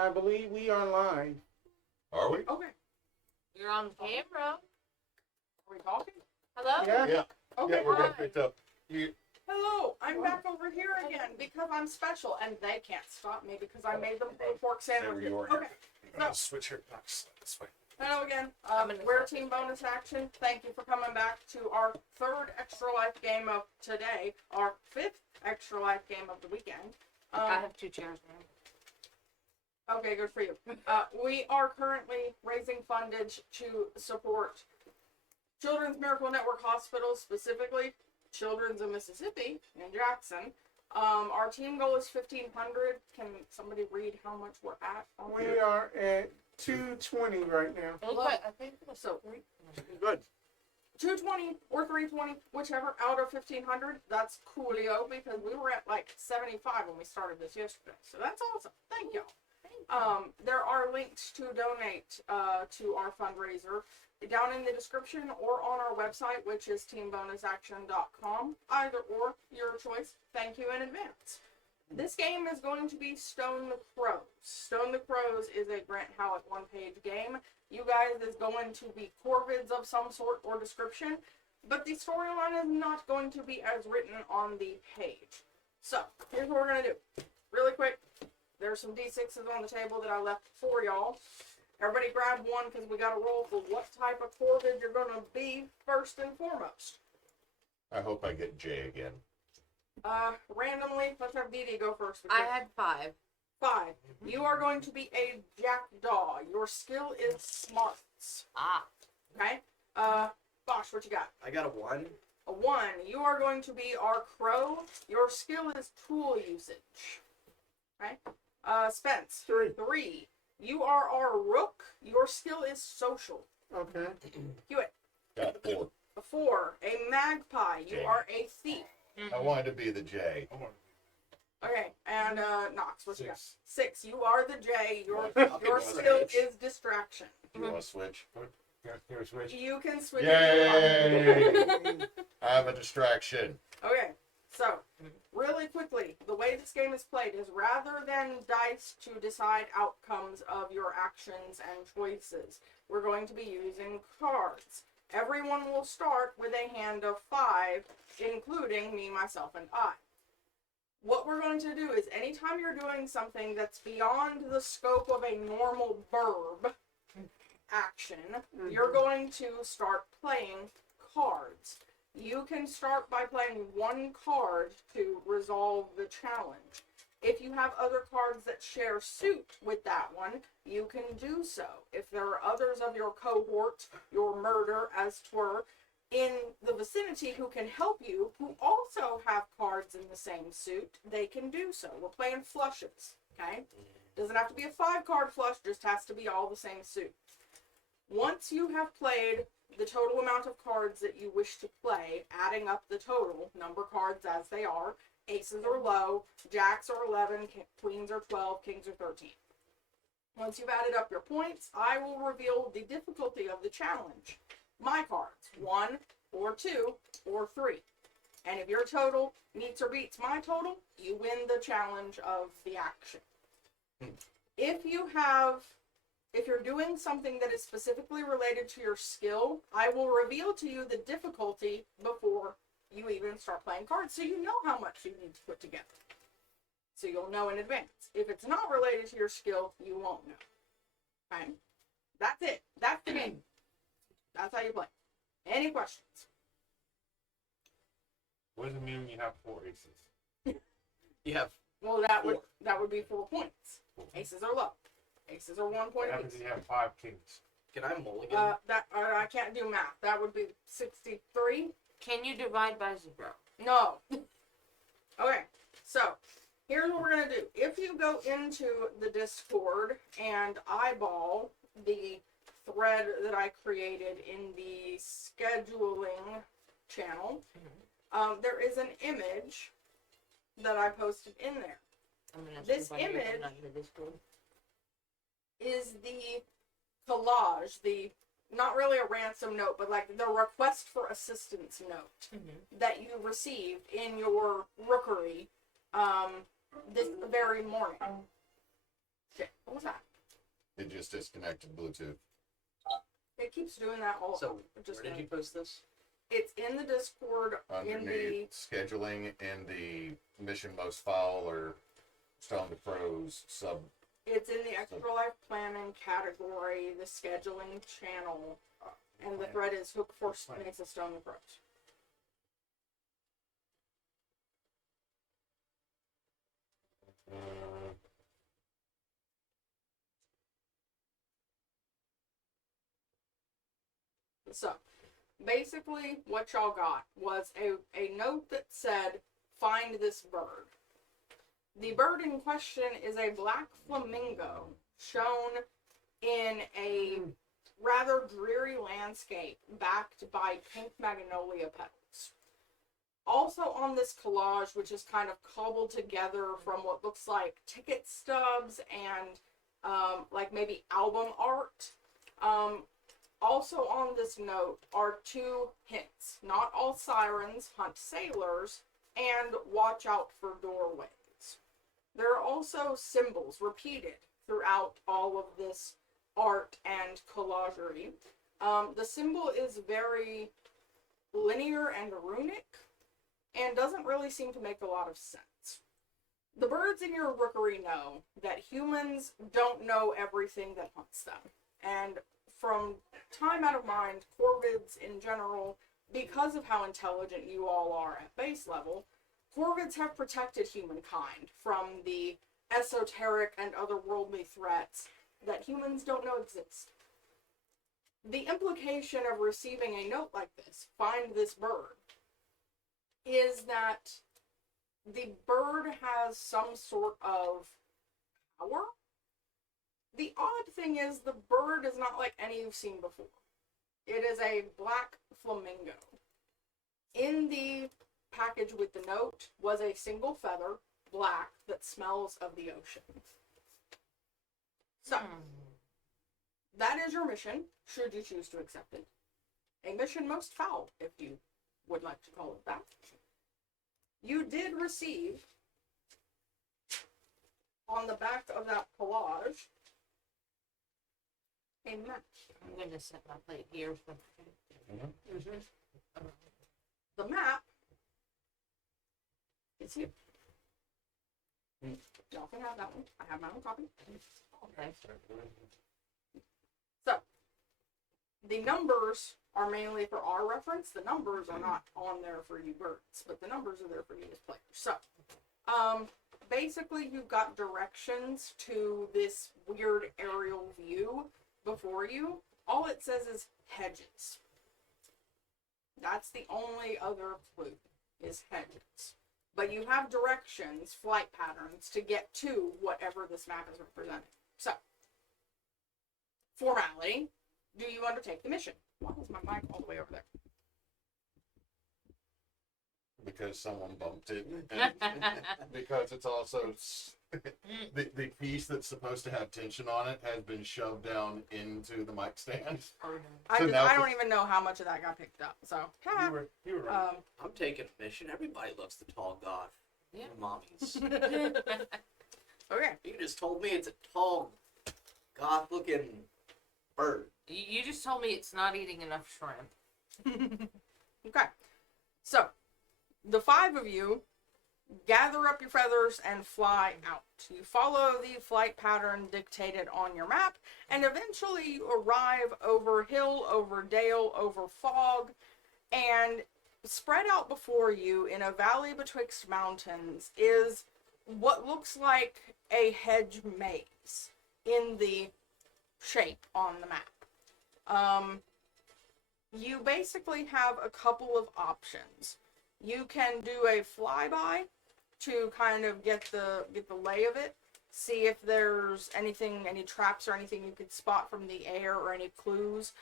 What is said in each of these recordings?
I believe we are live. Are we? Okay. You're on camera. Are we talking? Hello? Yeah. Yeah. Okay. Yeah, we're hi. getting picked up. Hello, I'm back over here again because I'm special and they can't stop me because I made them pulled pork sandwiches. you are. Okay. I'm gonna switch here. This way. Hello again. I'm in the We're front. Team Bonus Action. Thank you for coming back to our third Extra Life game of today, our fifth Extra Life game of the weekend. I have 2 chairs now. Okay, good for you. We are currently raising fundage to support Children's Miracle Network Hospital, specifically Children's of Mississippi in Jackson. Our team goal is 1,500. Can somebody read how much we're at? We are at 220 right now. I think So Good. 220 or 320, whichever, out of 1,500. That's coolio because we were at like 75 when we started this yesterday. So that's awesome. Thank y'all. There are links to donate to our fundraiser down in the description or on our website, which is teambonusaction.com. Either or, your choice. Thank you in advance. This game is going to be Stone the Crows. Stone the Crows is a Grant Howitt one-page game. You guys is going to be corvids of some sort or description, but the storyline is not going to be as written on the page. So, here's what we're going to do. Really quick, there's some D6s on the table that I left for y'all. Everybody grab one because we got to roll for what type of corvid you're going to be first and foremost. I hope I get J again. Randomly, let's have Dee Dee go first. I had 5. 5. You are going to be a jackdaw. Your skill is smarts. Ah. Okay? Bosh, what you got? I got a 1. A 1. You are going to be our crow. Your skill is tool usage. Okay? Spence. 3. You are our rook. Your skill is social. Okay. Hewitt. Got 4. A 4. A magpie. You J. are a thief. I wanted to be the J. Okay, and Knox, what you got? 6. 6. You are the J. Your Okay, skill switch. is distraction. Do you want to switch? You can switch. Yay! I have a distraction. Okay, so really quickly, the way this game is played is rather than dice to decide outcomes of your actions and choices, we're going to be using cards. Everyone will start with a hand of 5, including me, myself, and I. What we're going to do is anytime you're doing something that's beyond the scope of a normal verb action, you're going to start playing cards. You can start by playing 1 card to resolve the challenge. If you have other cards that share suit with that one, you can do so. If there are others of your cohort, your murder, as 'twere, in the vicinity who can help you, who also have cards in the same suit, they can do so. We're playing flushes, okay? Doesn't have to be a 5-card flush, just has to be all the same suit. Once you have played the total amount of cards that you wish to play, adding up the total, number cards as they are, aces are low, jacks are 11, queens are 12, kings are 13. Once you've added up your points, I will reveal the difficulty of the challenge. My cards, 1 or 2 or 3. And if your total meets or beats my total, you win the challenge of the action. If you're doing something that is specifically related to your skill, I will reveal to you the difficulty before you even start playing cards, so you know how much you need to put together. So you'll know in advance. If it's not related to your skill, you won't know. Okay? That's it. That's the game. That's how you play. Any questions? What does it mean when you have 4 aces? You have Well, that would be 4 points. Aces are low. Aces are 1 What point happens apiece. if you have 5 kings? Can I mulligan? I can't do math. That would be 63. Can you divide by 0? No. Okay, so here's what we're going to do. If you go into the Discord and eyeball the thread that I created in the scheduling channel, there is an image that I posted in there. I'm gonna This invite you, image- I'm not in the Discord. Is the collage, the not really a ransom note, but like the request for assistance note that you received in your rookery this very morning. Shit, what was that? It just disconnected Bluetooth. It keeps doing that all. So, just where did you post this? It's in the Discord in the. Underneath scheduling in the mission most foul or Stone to Pros sub. It's in the Extralife planning category, the scheduling channel, and the thread is Hook for Neysa Stone approach. So, basically, what y'all got was a note that said, "Find this bird." The bird in question is a black flamingo shown in a rather dreary landscape backed by pink magnolia petals. Also on this collage, which is kind of cobbled together from what looks like ticket stubs and like maybe album art, also on this note are two hints. Not all sirens hunt sailors, and watch out for doorways. There are also symbols repeated throughout all of this art and collagery. The symbol is very linear and runic, and doesn't really seem to make a lot of sense. The birds in your rookery know that humans don't know everything that hunts them, and from time out of mind, corvids in general, because of how intelligent you all are at base level, corvids have protected humankind from the esoteric and otherworldly threats that humans don't know exist. The implication of receiving a note like this, "Find this bird," is that the bird has some sort of power. The odd thing is the bird is not like any you've seen before. It is a black flamingo. In the package with the note was a single feather, black, that smells of the ocean. So, that is your mission, should you choose to accept it. A mission most foul, if you would like to call it that. You did receive, on the back of that collage, a map. I'm going to set my plate here. The map is here. Y'all can have that one. I have my own copy. Okay. So, the numbers are mainly for our reference. The numbers are not on there for you birds, but the numbers are there for you as players. So, basically you've got directions to this weird aerial view before you. All it says is hedges. That's the only other clue, is hedges. But you have directions, flight patterns, to get to whatever this map is representing. So, formality, do you undertake the mission? Why is my mic all the way over there? Because someone bumped it. And because it's also the piece that's supposed to have tension on it has been shoved down into the mic stand. I So now don't even know how much of that got picked up. So, You were right. I'm taking a mission. Everybody loves the tall goth. Yeah. Mommies. okay. You just told me it's a tall, goth-looking bird. You just told me it's not eating enough shrimp. Okay. So, the 5 of you gather up your feathers and fly out. You follow the flight pattern dictated on your map, and eventually you arrive over hill, over dale, over fog, and spread out before you in a valley betwixt mountains is what looks like a hedge maze in the shape on the map. You basically have a couple of options. You can do a flyby to kind of get the lay of it, see if there's anything, any traps or anything you could spot from the air or any clues,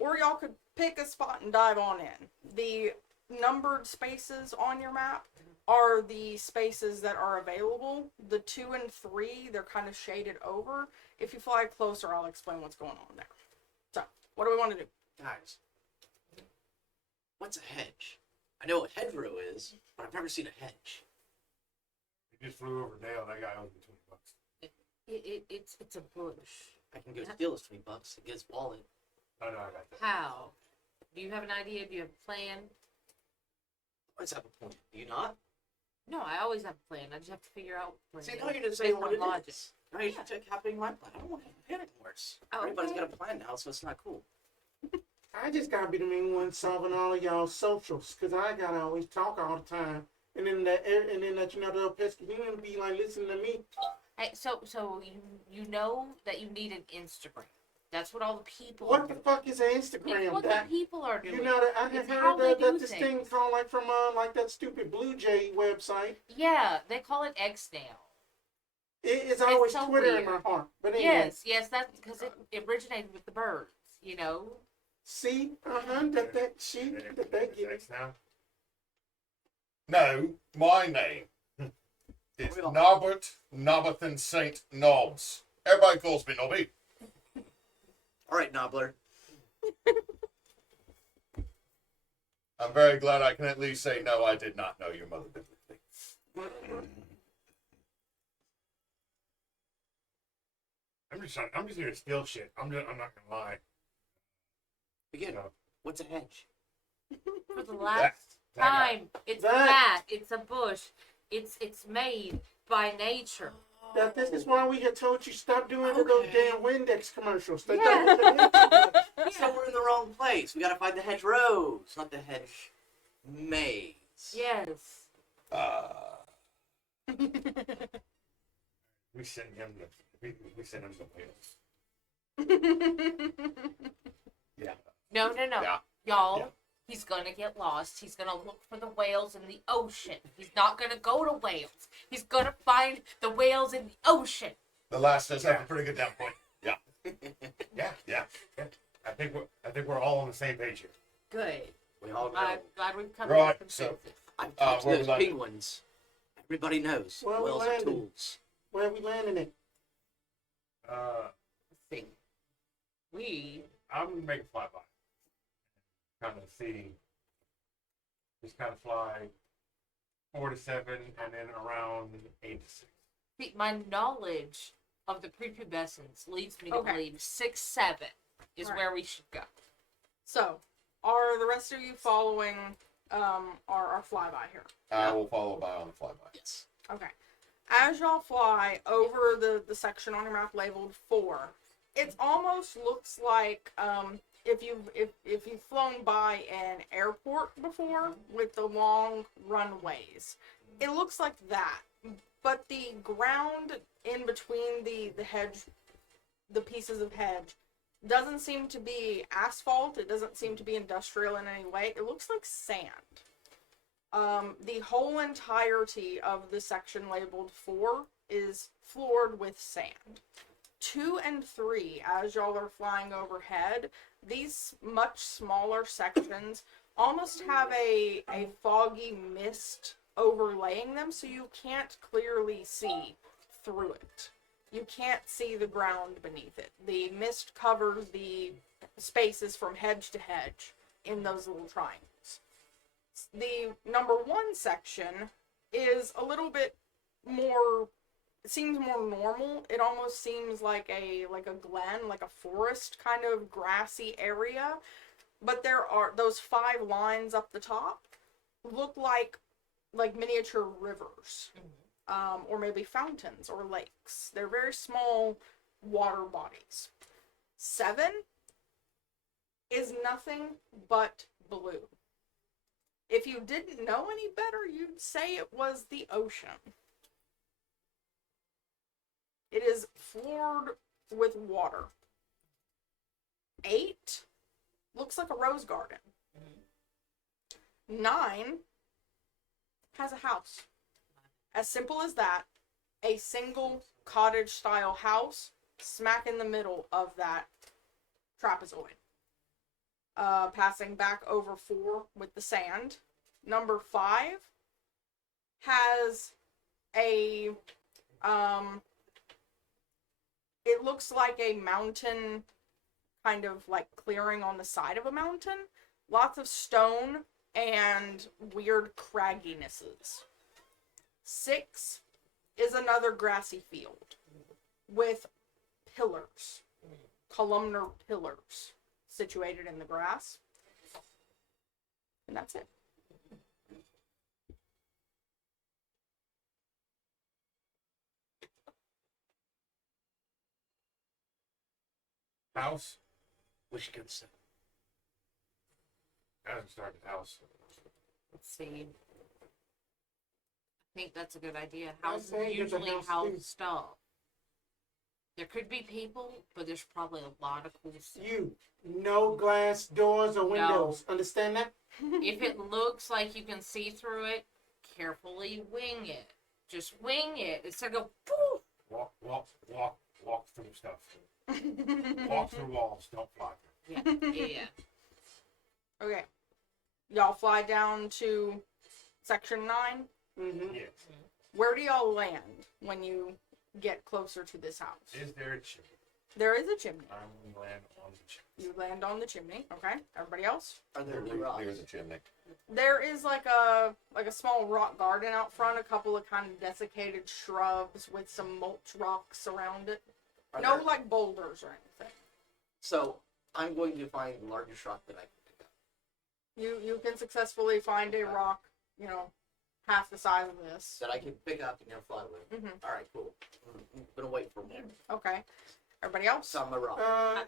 or y'all could pick a spot and dive on in. The numbered spaces on your map are the spaces that are available. The 2 and 3, they're kind of shaded over. If you fly closer, I'll explain what's going on there. So, what do we want to do? Guys, what's a hedge? I know what hedgerow is, but I've never seen a hedge. You just flew over Dale and that guy owes me $20. It's a bush. I can go steal his $20 and get his wallet. Oh no, I got that. How? Do you have an idea? Do you have a plan? Let's have a point. Do you not? No, I always have a plan. I just have to figure out. Plan. See, now you're just saying Based what on it logic. is. Now you're just copying my plan. I don't want to have anything worse. Oh, Everybody's okay. got a plan now, so it's not cool. I just gotta be the main one solving all of y'all socials, cause I gotta always talk all the time, and then that the other pesky human be like, listen to me. Hey, so you know that you need an Instagram. That's what all the people. What are the doing. fuck is an It's Instagram? what That the people are doing. you know that I It's had how heard they do that this thing things. called like from like that stupid Blue Jay website. Yeah, they call it X now. It's always so Twitter in weird. my heart. But anyway, Yes, that's because it originated with the birds. You know. see, that she that they get. Next now. No, my name is Norbert Nobbathan St. Nobs. Everybody calls me Nobby. All right, Nobbler. I'm very glad I can at least say no, I did not know your mother biblically. I'm just here to steal shit. I'm not gonna lie. Again, No. what's a hedge? For the last That guy. time, it's That- that. It's a bush. It's made by nature. That this is why we had told you stop doing those Okay. damn Windex commercials. They Yeah. don't- So we're in the wrong place. We gotta find the hedge rows, not the hedge maze. Yes. We sent him the we sent him the whales. Yeah. No. Yeah. Y'all, Yeah. he's gonna get lost. He's gonna look for the whales in the ocean. He's not gonna go to Wales. He's gonna find the whales in the ocean. The last does have a pretty good down point. Yeah. Yeah. Yeah. I think we're all on the same page here. Good. We all know. I'm glad we've come Right, to a so- consensus. I've talked to where we those landed? penguins. Everybody knows. Where we Whales are landed? tools. Where are we landing it? Let's see. I'm gonna make a flyby. Kind of see. Just kind of fly 4 to 7, and then around 8 to 6. See, my knowledge of the prepubescents leads me to Okay. believe 6, 7 is Right. where we should go. So, are the rest of you following our flyby here? I will follow by on the flyby. Yes. Okay. As y'all fly over the section on your map labeled 4, it almost looks like if you've flown by an airport before with the long runways. It looks like that. But the ground in between the hedge, the pieces of hedge, doesn't seem to be asphalt. It doesn't seem to be industrial in any way. It looks like sand. The whole entirety of the section labeled 4 is floored with sand. 2 and 3, as y'all are flying overhead, these much smaller sections almost have a foggy mist overlaying them, so you can't clearly see through it. You can't see the ground beneath it. The mist covers the spaces from hedge to hedge in those little triangles. The number 1 section is a little bit more, it seems more normal. It almost seems like a glen, like a forest kind of grassy area. But there are those 5 lines up the top look like miniature rivers. Or maybe fountains or lakes. They're very small water bodies. 7 is nothing but blue. If you didn't know any better, you'd say it was the ocean. It is floored with water. 8 looks like a rose garden. 9 has a house. As simple as that, a single cottage-style house smack in the middle of that trapezoid. Passing back over 4 with the sand. Number 5 has a, it looks like a mountain, kind of like clearing on the side of a mountain. Lots of stone and weird cragginesses. 6 is another grassy field. with pillars, columnar pillars situated in the grass. And that's it. House. We should go to I haven't started the house. Let's see. I think that's a good idea. I Houses say get the usually house house too. stuff. There could be people, but there's probably a lot of cool stuff. You, no glass doors or windows. Understand that? If it looks like you can see through it, carefully wing it. Just wing it. It's like a poof. Walk through stuff. Walk through walls. Don't fly. Yeah. Okay. Y'all fly down to section 9. Mm-hmm. Yes. Where do y'all land when you get closer to this house? Is there a chimney? There is a chimney. I'm gonna land on the chimney. You land on the chimney. Okay. Everybody else? Are there Near any rocks? the chimney. There is like a small rock garden out front, a couple of kind of desiccated shrubs with some mulch rocks around it. Are No there- like boulders or anything. So I'm going to find the largest rock that I can pick up. You can successfully find a rock, half the size of this. That I can pick up and fly with. Mm-hmm. All right, cool. I'm gonna wait for more. Okay. Everybody else? It's on my rock.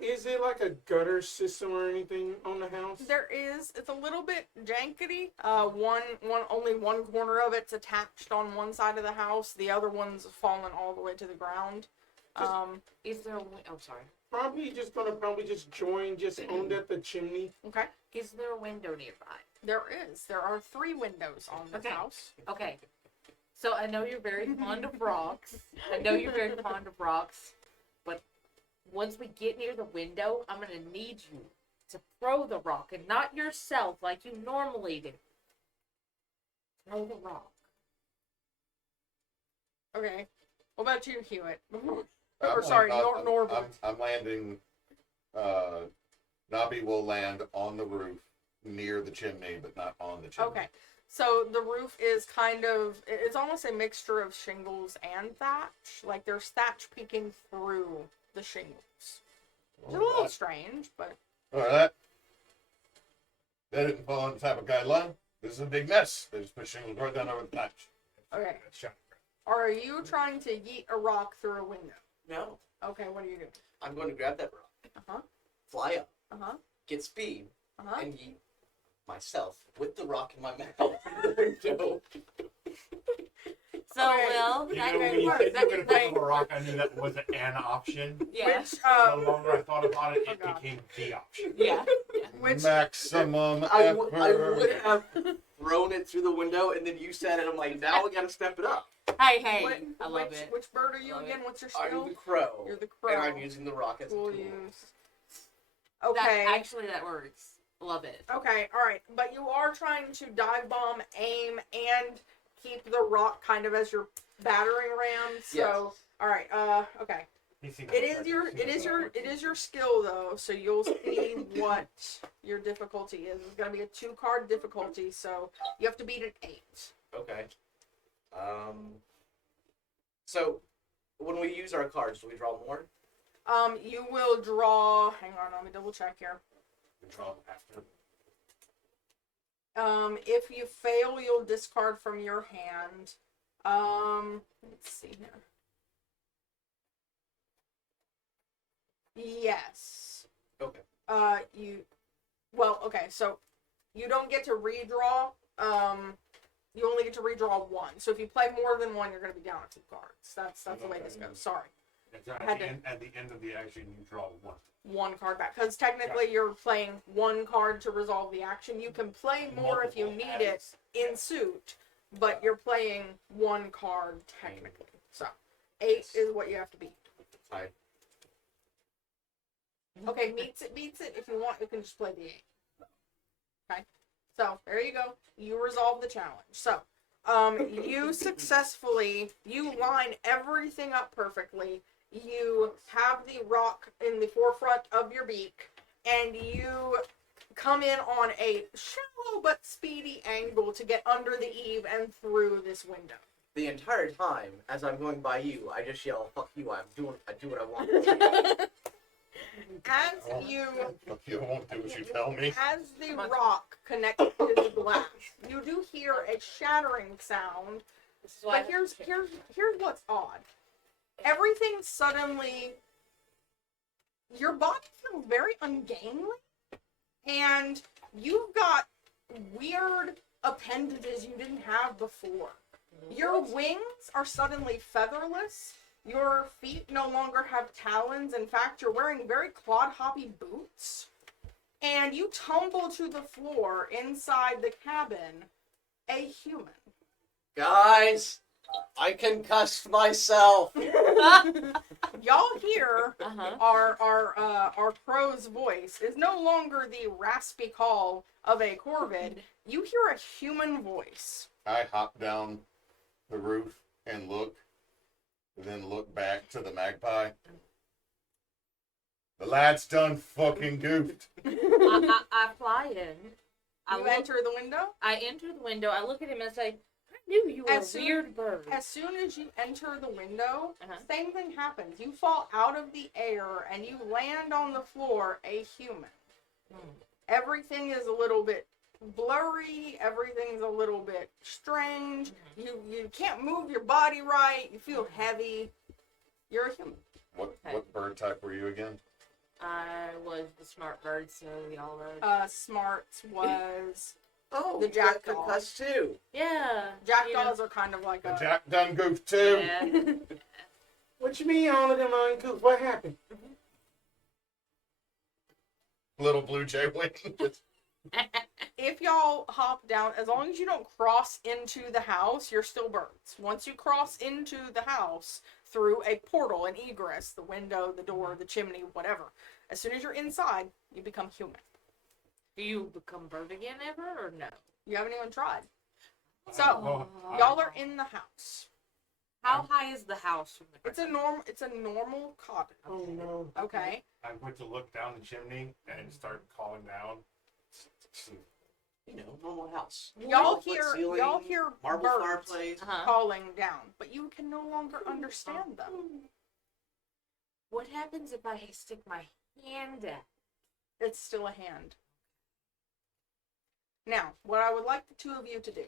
Is it like a gutter system or anything on the house? There is. It's a little bit jankety. Only one corner of it's attached on one side of the house. The other one's fallen all the way to the ground. Is there a sorry. Probably just join just on the chimney. Okay. Is there a window nearby? There is. There are 3 windows on this Okay. house. Okay. So I know you're very fond of rocks. But once we get near the window, I'm gonna need you to throw the rock and not yourself like you normally do. Throw the rock. Okay. What about you, Hewitt? I'm Or sorry, land- Norbert. I'm landing. Nobby will land on the roof near the chimney, but not on the chimney. Okay. So the roof is it's almost a mixture of shingles and thatch. Like there's thatch peeking through the shingles. It's a little strange, but All right. That didn't follow the type of guideline. This is a big mess. They just put shingles right down over the patch. okay. That's shot. Are you trying to yeet a rock through a window? No, Okay, what do you do? I'm going to grab that rock, Uh-huh. fly up, Uh-huh. get speed, Uh-huh. and yeet myself with the rock in my mouth. So, So Okay. Will, You that know, when could you work. said you That were gonna could pick work. up a rock, I knew that wasn't an option. Yeah. Which The longer I thought about it, Oh, it God. became the option. Yeah. Which- Maximum I effort. would have thrown it through the window, and then you said it. I'm like, now we gotta step it up. Hey, Wait, I love which, it. Which bird are you Love again? it. What's your I'm skill? the crow. You're the crow. And I'm using the rock as a Cool tool. use. Okay. That works. Love it. Okay, alright. But you are trying to dive bomb, aim, and keep the rock kind of as your battering ram. So alright, okay. It is your skill though, so you'll see what your difficulty is. It's gonna be a 2-card difficulty, so you have to beat an 8. Okay. So, when we use our cards, do we draw more? You will draw. Hang on, let me double check here. After. If you fail, you'll discard from your hand. Let's see here. Yes. Okay. Okay, so you don't get to redraw. You only get to redraw 1. So if you play more than 1, you're going to be down to 2 cards. That's the way this goes. Sorry. At the end of the action, you draw 1. 1 card back. Because technically you're playing 1 card to resolve the action. You can play more if you Multiple need it in suit, but you're playing 1 card technically. So 8 is what you have to beat. Fine. Okay, meets it. If you want, you can just play the 8. Okay. So there you go. You resolve the challenge. So you line everything up perfectly. You have the rock in the forefront of your beak, and you come in on a shallow but speedy angle to get under the eave and through this window. the entire time as I'm going by you, I just yell, "Fuck you! I do what I want." As you Fuck you, I won't do what you tell me. as the rock connects to the glass, you do hear a shattering sound. This is why But here's what's odd. Everything suddenly, your body feels very ungainly, and you've got weird appendages you didn't have before. Your wings are suddenly featherless. Your feet no longer have talons. In fact, you're wearing very clod-hoppy boots. And you tumble to the floor inside the cabin, a human. Guys, I concussed myself. Y'all hear Uh-huh. our crow's voice is no longer the raspy call of a corvid. You hear a human voice. I hop down the roof and look, and then look back to the magpie. The lad's done fucking goofed. I fly in. You enter the window. I enter the window. I look at him and I say, I knew you were As a soon- weird bird. As soon as you enter the window, Uh-huh. same thing happens. You fall out of the air and you land on the floor a human. Everything is a little bit blurry. Everything's a little bit strange. You can't move your body right. You feel heavy. You're a human. What bird type were you again? I was the smart bird, so y'all are. Smarts was Oh, The you got jackdaw. concussed too. Yeah. jackdaws are kind of like The a Jack done goofed too. Yeah. What you mean all of them are uncouth? What happened? Little blue jay wings. if y'all hop down, as long as you don't cross into the house, you're still birds. Once you cross into the house through a portal, an egress, the window, the door, the chimney, whatever, as soon as you're inside, you become human. Do you become bird again ever or no? You haven't even tried. So, Oh, y'all are in the house. How high is the house from the It's a normal cottage. Oh no. Okay. I went to look down the chimney and start calling down. You know, normal house. Y'all Flat hear ceiling, marble birds fireplace. Uh-huh. calling down, but you can no longer understand them. What happens if I stick my hand out? It's still a hand. Now, what I would like the two of you to do,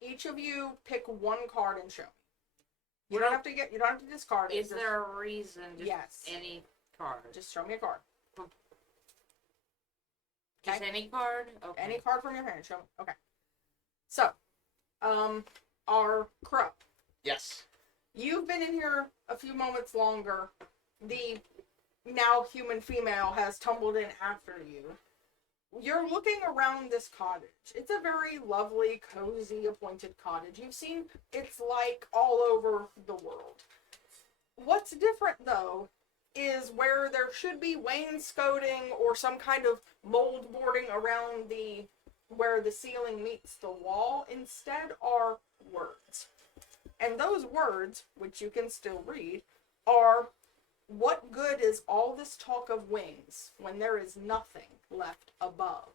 each of you pick one card and show me. You don't have to discard it. Is there a reason? Just Yes. Any card? Just show me a card. Just Okay. any card? Okay. Any card from your hand. Show me. Okay. So, our crow. Yes. You've been in here a few moments longer. The now human female has tumbled in after you. You're looking around this cottage. It's a very lovely, cozy, appointed cottage. You've seen it's like all over the world. What's different, though, is where there should be wainscoting or some kind of mold boarding around where the ceiling meets the wall, instead are words. And those words, which you can still read, are, what good is all this talk of wings when there is nothing left above?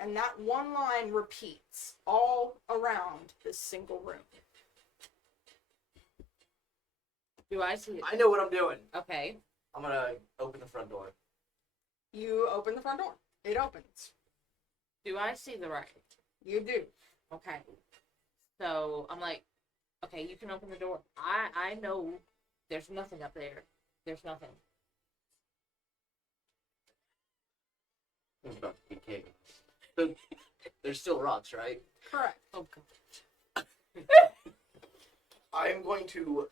And that one line repeats all around this single room. Do I see it? I know what I'm doing. Okay. I'm gonna open the front door. You open the front door. It opens. Do I see the writing? You do. Okay. So I'm like, okay, you can open the door. I know there's nothing up there. There's nothing. It's about to be cake. So, there's still rocks, right? Correct. Oh god. I am going to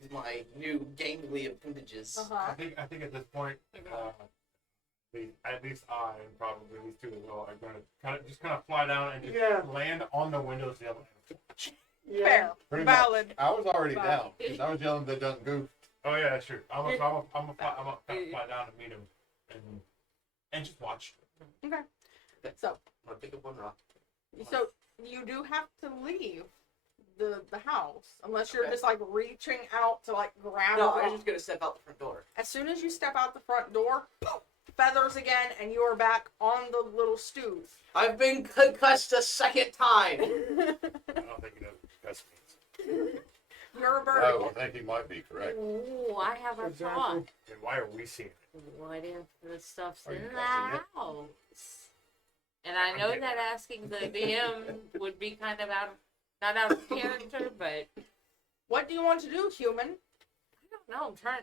use my new gangly appendages. Uh-huh. I think at this point, at least I and probably these two as well are going to kind of fly down and just Yeah. land on the windowsill. Yeah. Fair. Pretty Valid. much. I was already Valid. down because I was yelling they done goofed. Oh yeah, that's true. I'm gonna fly down and meet him and just watch. Okay. So, I'm gonna pick up one rock. So you do have to leave the house unless you're Okay. just like reaching out to like grab No, a I was rock. just gonna step out the front door. As soon as you step out the front door, poof, feathers again, and you are back on the little stew. I've been concussed a second time. I don't think he knows what disgust means. You're a bird. No, I think he might be correct. Ooh, I have a Exactly. thought. Then why are we seeing it? What if the stuff's Are you in the cussing it? house? And I know getting that asking the DM would be kind of not out of character, but What do you want to do, human? I don't know. I'm trying.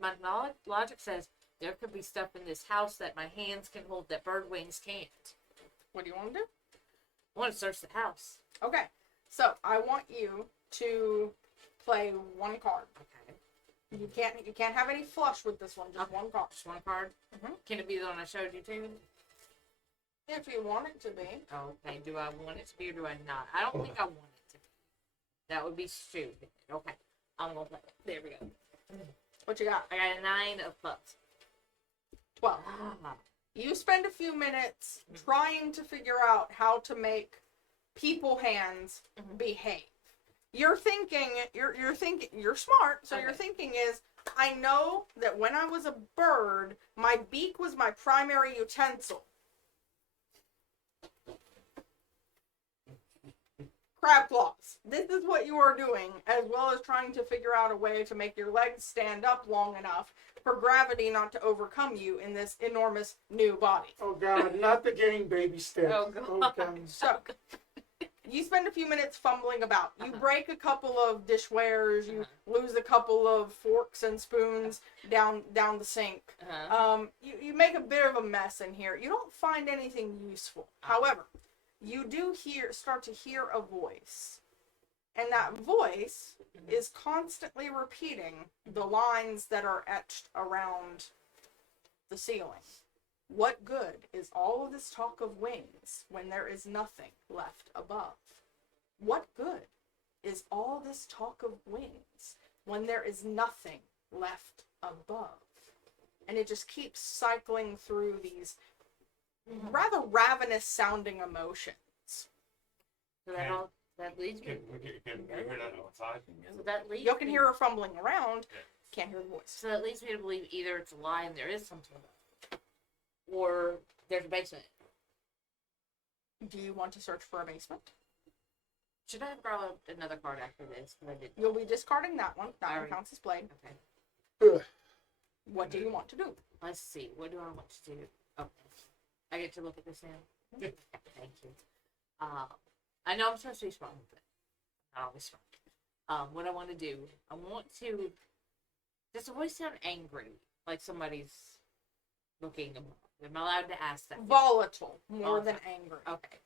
My logic says there could be stuff in this house that my hands can hold that bird wings can't. What do you want to do? I want to search the house. Okay, so I want you to play one card. Okay. You can't have any flush with this one. Just one card. Just one card. Mhm. Can it be the one I showed you too? If you want it to be. Okay. Do I want it to be or do I not? I don't think I want it to be. That would be stupid. Okay. I'm gonna play it. There we go. What you got? I got a 9 of clubs. 12. Ah. You spend a few minutes trying to figure out how to make people hands behave. You're thinking, you're smart, so your Okay. thinking is, I know that when I was a bird, my beak was my primary utensil. Crab claws. This is what you are doing, as well as trying to figure out a way to make your legs stand up long enough for gravity not to overcome you in this enormous new body. Oh God, not the game baby steps. Oh, God. So, you spend a few minutes fumbling about. You break a couple of dishwares. You lose a couple of forks and spoons down the sink. You make a bit of a mess in here. You don't find anything useful. However, you do start to hear a voice. And that voice is constantly repeating the lines that are etched around the ceiling. What good is all of this talk of wings when there is nothing left above? What good is all this talk of wings when there is nothing left above? And it just keeps cycling through these rather ravenous sounding emotions. So that leads me. Can we hear that outside? So that leads. You can me- hear her fumbling around, Yeah. can't hear the voice. So that leads me to believe either it's a lie and there is something left, or there's a basement. Do you want to search for a basement? Should I have brought another card after this? But I didn't. You'll be discarding that one. That one Alright. counts as played. Okay. What do you want to do? Let's see. What do I want to do? Okay. I get to look at this now. Yeah. Thank you. I know I'm supposed to be smart, but I'm not always smart. What I want to do, I want to. Does the voice sound angry? Like somebody's looking above? Am I allowed to ask that? Volatile more Okay. than angry. Okay.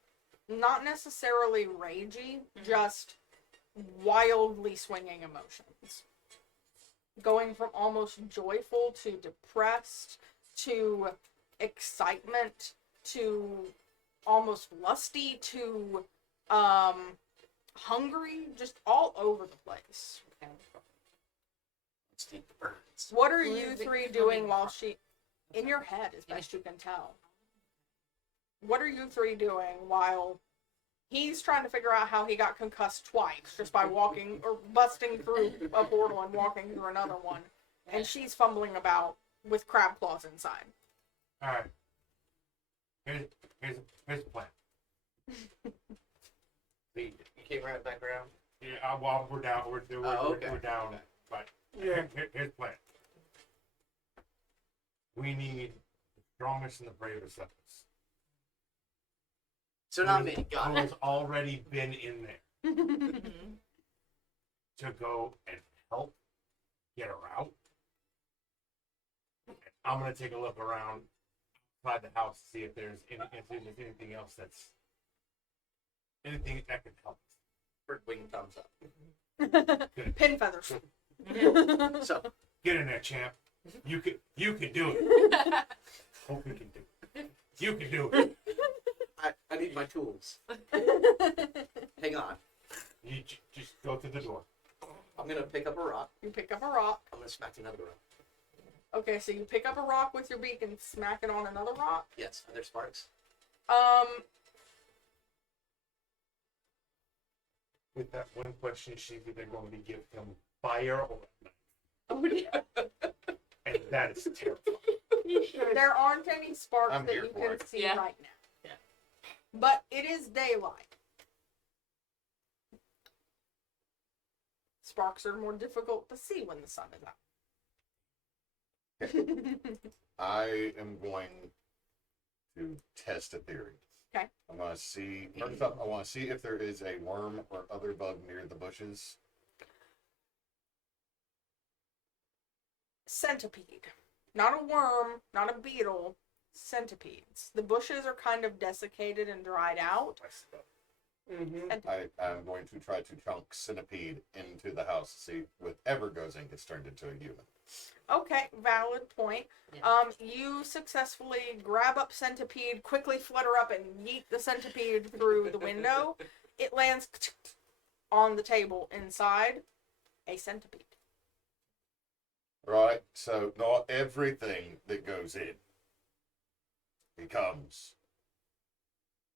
Not necessarily ragey, just wildly swinging emotions. Going from almost joyful to depressed to excitement to almost lusty to hungry, just all over the place. Okay. Let's take the birds. What are Where you is it three coming doing while from? she in your head as best you can tell? What are you three doing while he's trying to figure out how he got concussed twice just by walking or busting through a portal and walking through another one, and she's fumbling about with crab claws inside. All right. Here's the plan. You came right back around. Yeah, well, we're down. We're okay. down. Okay. But Yeah. here's the plan. We need the strongest and the bravest of us. So not me. Got Who it. has already been in there to go and help get her out. And I'm gonna take a look around inside the house to see if there's anything else anything that can help. Bird wing thumbs up. Pin feathers. So Get in there, champ. You can do it. Hope you can do it. You can do it. I need my tools. Hang on. You just go through the door. I'm gonna pick up a rock. You pick up a rock. I'm gonna smack another rock. Okay, so you pick up a rock with your beak and smack it on another rock. Yes. Are there sparks? With that one question, she's either going to give him fire or a knife. Oh yeah. And that is terrifying. There aren't any sparks I'm that here you for can it. see Yeah. right now. Yeah. But it is daylight. Sparks are more difficult to see when the sun is out. I am going to test a theory. Okay. I'm going to see, first off, I want to see if there is a worm or other bug near the bushes. Centipede. Not a worm, not a beetle, centipedes. The bushes are kind of desiccated and dried out. Mm-hmm. I'm going to try to chunk centipede into the house to see whatever goes in gets turned into a human. Okay, valid point. Yeah. You successfully grab up centipede, quickly flutter up and yeet the centipede through the window. It lands on the table inside a centipede. Right? So not everything that goes in becomes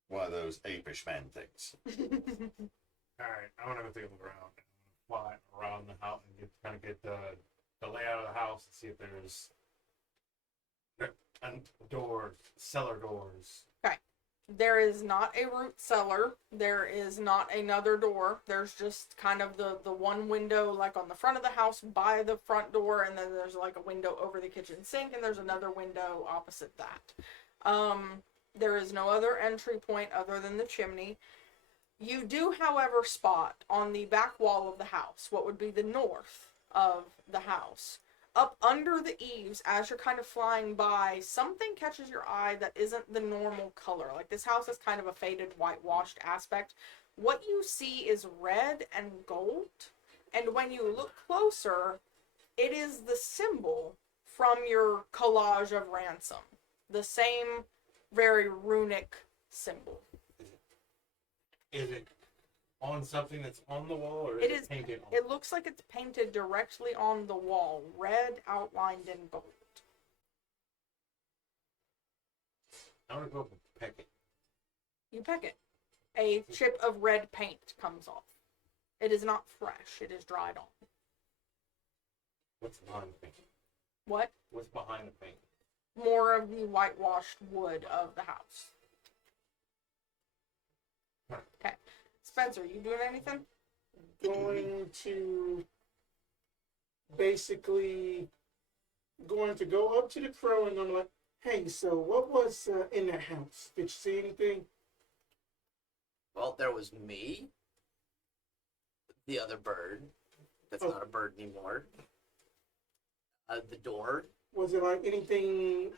one of those apish man things. Alright, I want to go take a look around. Fly around the house and get the layout of the house and see if there's doors, cellar doors. There is not a root cellar. There is not another door. There's just kind of the one window like on the front of the house by the front door, and then there's like a window over the kitchen sink, and there's another window opposite that. There is no other entry point other than the chimney. You do, however, spot on the back wall of the house, what would be the north of the house, up under the eaves, as you're kind of flying by, something catches your eye that isn't the normal color. Like, this house is kind of a faded, whitewashed aspect. What you see is red and gold, and when you look closer, it is the symbol from your collage of ransom. The same very runic symbol. Is it on something that's on the wall, or is It it is- painted on? It looks like it's painted directly on the wall, red outlined in gold. I'm gonna go up and peck it. You peck it. A chip of red paint comes off. It is not fresh, it is dried on. What's behind the paint? What? What's behind the paint? More of the whitewashed wood of the house. Okay. Spencer, you doing anything? Going to basically going to go up to the crow and I'm like, hey, so what was in that house? Did you see anything? Well, there was me, the other bird. That's Oh. not a bird anymore. The door. Was it like anything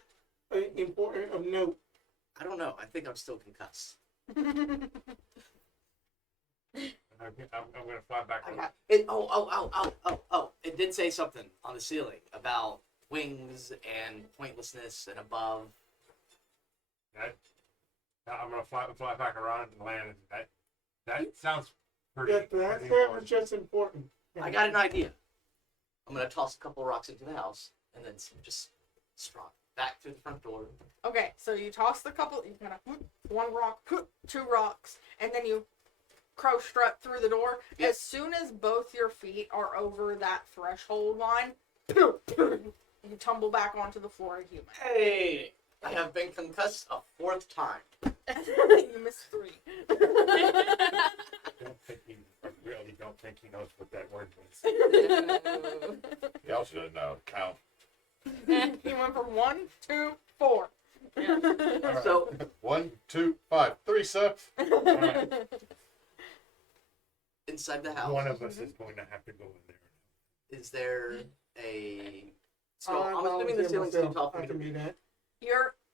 important of note? I don't know. I think I'm still concussed. I'm gonna fly back. I got it. Oh! It did say something on the ceiling about wings and pointlessness and above. I'm gonna fly back around and land. That sounds pretty. That pretty was important. just important. I got an idea. I'm gonna toss a couple rocks into the house and then just strut back through the front door. Okay, so you toss the couple, you kind of, one rock, two rocks, and then you crow strut through the door. Yep. As soon as both your feet are over that threshold line, you tumble back onto the floor a human. Hey, I have been concussed a fourth time. You missed 3. Don't think he knows what that word means. He also doesn't know count. He went from 1, 2, 4. Yeah. All right. So 1, 2, 5, 3, sir. Alright, inside the house, one of us is going to have to go in there. is there a? So I I'm assuming the volunteer ceiling's too myself. tall for I me to can be that.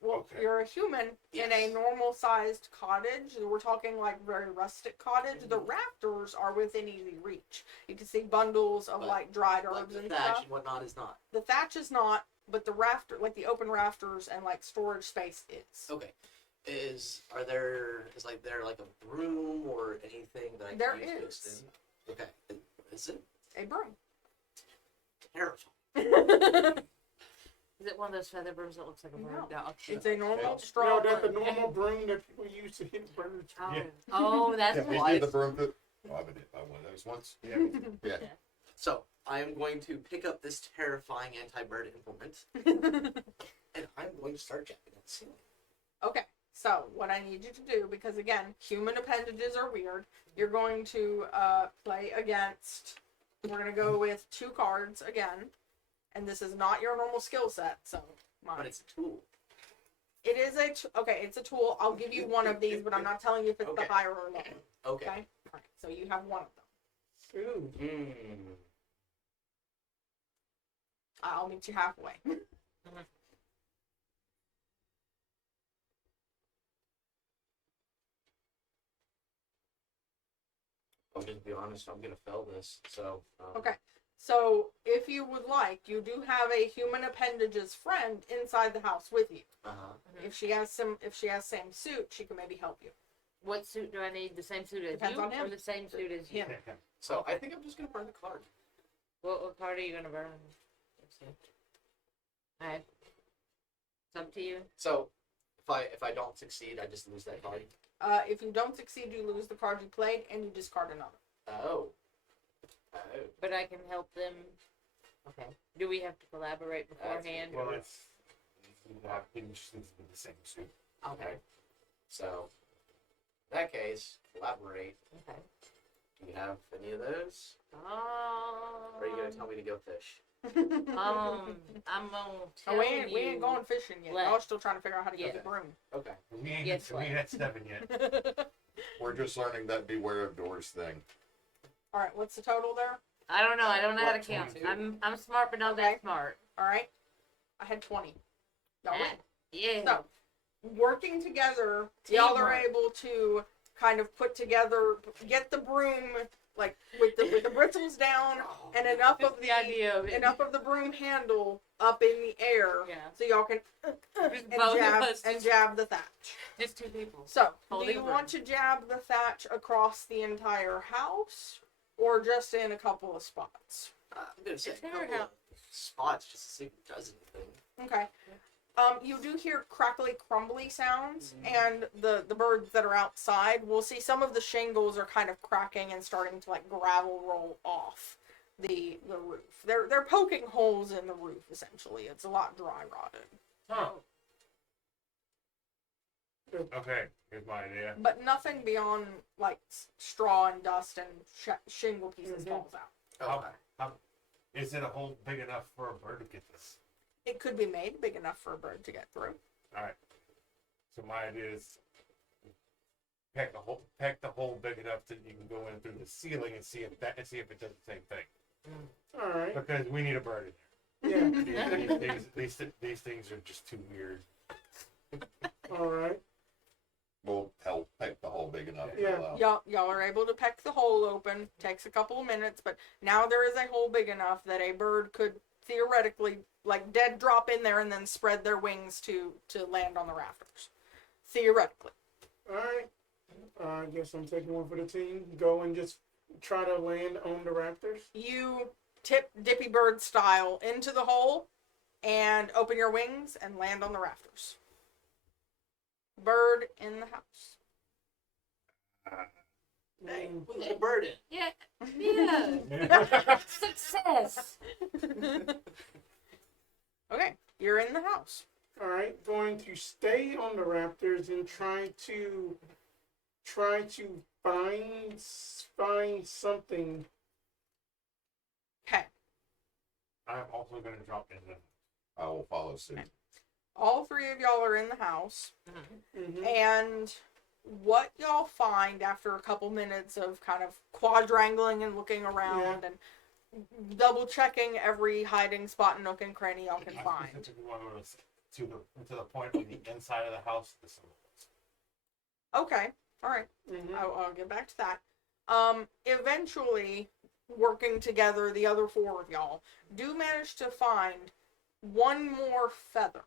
Okay. You're a human in a Yes. normal sized cottage. We're talking like very rustic cottage. The rafters are within easy reach. You can see bundles of But, like dried like herbs the and thatch stuff. and whatnot is not. The thatch is not, but the rafter, like the open rafters and like storage space is. Okay. Is there like a broom or anything that I can There use to is. extend? Okay. Is it A broom. terrifying? Is it one of those feather brooms that looks like a bird? No. No. It's a normal Okay. straw No, that's the broom. normal broom that people use to hit birds. Oh, Yeah. oh that's Yeah, why. we did the broom. Oh, I've been hit by one of those once. Yeah. Yeah. So I am going to pick up this terrifying anti-bird implement and I'm going to start jabbing at the ceiling. Okay, so what I need you to do, because again, human appendages are weird, you're going to play against, we're going to go with 2 cards again, and this is not your normal skill set, so But it's a tool. it is okay, it's a tool. I'll give you one of these, but I'm not telling you if it's Okay. the higher or lower. Okay. Okay? Alright, so you have one of them. Ooh. Mm. I'll meet you halfway. I'm going to be honest, I'm going to fail this. So. Okay. So, if you would like, you do have a human appendages friend inside the house with you. Uh-huh. If she has same suit, she can maybe help you. What suit do I need? The same suit as Depends you, on him. or the same suit as you? Him. So I think I'm just going to burn the card. What card are you gonna burn? Let's see. Alright. It's up to you. So if I don't succeed, I just lose that card. If you don't succeed, you lose the card you played, and you discard another. Oh. Oh. But I can help them. Okay. Do we have to collaborate beforehand? Well, it's he just needs to be the same suit. Okay. So, in that case, collaborate. Okay. Do you have any of those? Or are you going to tell me to go fish? I'm gonna tell we ain't you. going fishing yet. Let- Y'all still trying to figure out how to get Yeah. the broom. Okay. We ain't Guess what? at 7 yet. We're just learning that beware of doors thing. All right, what's the total there? I don't know. I don't know how to What, count. 22? I'm smart, but not Okay. that smart. All right, I had 20. Y'all win. Yeah. So, working together, y'all are Teamwork. able to kind of put together, get the broom like with the bristles down and enough Just of the idea of it. enough of the broom handle up in the air, Yeah. so y'all can Just both of us. and jab the thatch. Just 2 people. So, do Holding you a want to jab the thatch across the entire house, or just in a couple of spots? I'm going to say It's a never couple of spots just to see if it does anything. Okay. You do hear crackly, crumbly sounds, and the birds that are outside will see some of the shingles are kind of cracking and starting to like gravel roll off the roof. They're poking holes in the roof essentially. It's a lot dry rotted, Huh. Okay, here's my idea. but nothing beyond like straw and dust and shingle pieces falls out. Okay. Is it a hole big enough for a bird to get this? It could be made big enough for a bird to get through. Alright. So my idea is peck the hole big enough that you can go in through the ceiling and see if it does the same thing. All right. Because we need a bird Yeah. in there. These things are just too weird. All right. We'll help make the hole big enough. to Yeah. allow- Y'all are able to peck the hole open. Takes a couple of minutes, but now there is a hole big enough that a bird could theoretically like dead drop in there and then spread their wings to land on the rafters. Theoretically. All right. I guess I'm taking one for the team. Go and just try to land on the rafters. You tip Dippy Bird style into the hole and open your wings and land on the rafters. Bird in the house. Hey, Mm. we let a bird in. Yeah. Yeah. Success. Okay, you're in the house. All right. Going to stay on the rafters and try to find something. Okay. I'm also going to drop in the. I will follow suit. All 3 of y'all are in the house. Mm-hmm. And what y'all find after a couple minutes of kind of quadrangling and looking around and double checking every hiding spot, nook, and cranny y'all can I find. specifically want to go to the point on the inside of the house. Okay, all right. Mm-hmm. I'll get back to that. Eventually, working together, the other 4 of y'all do manage to find one more feather,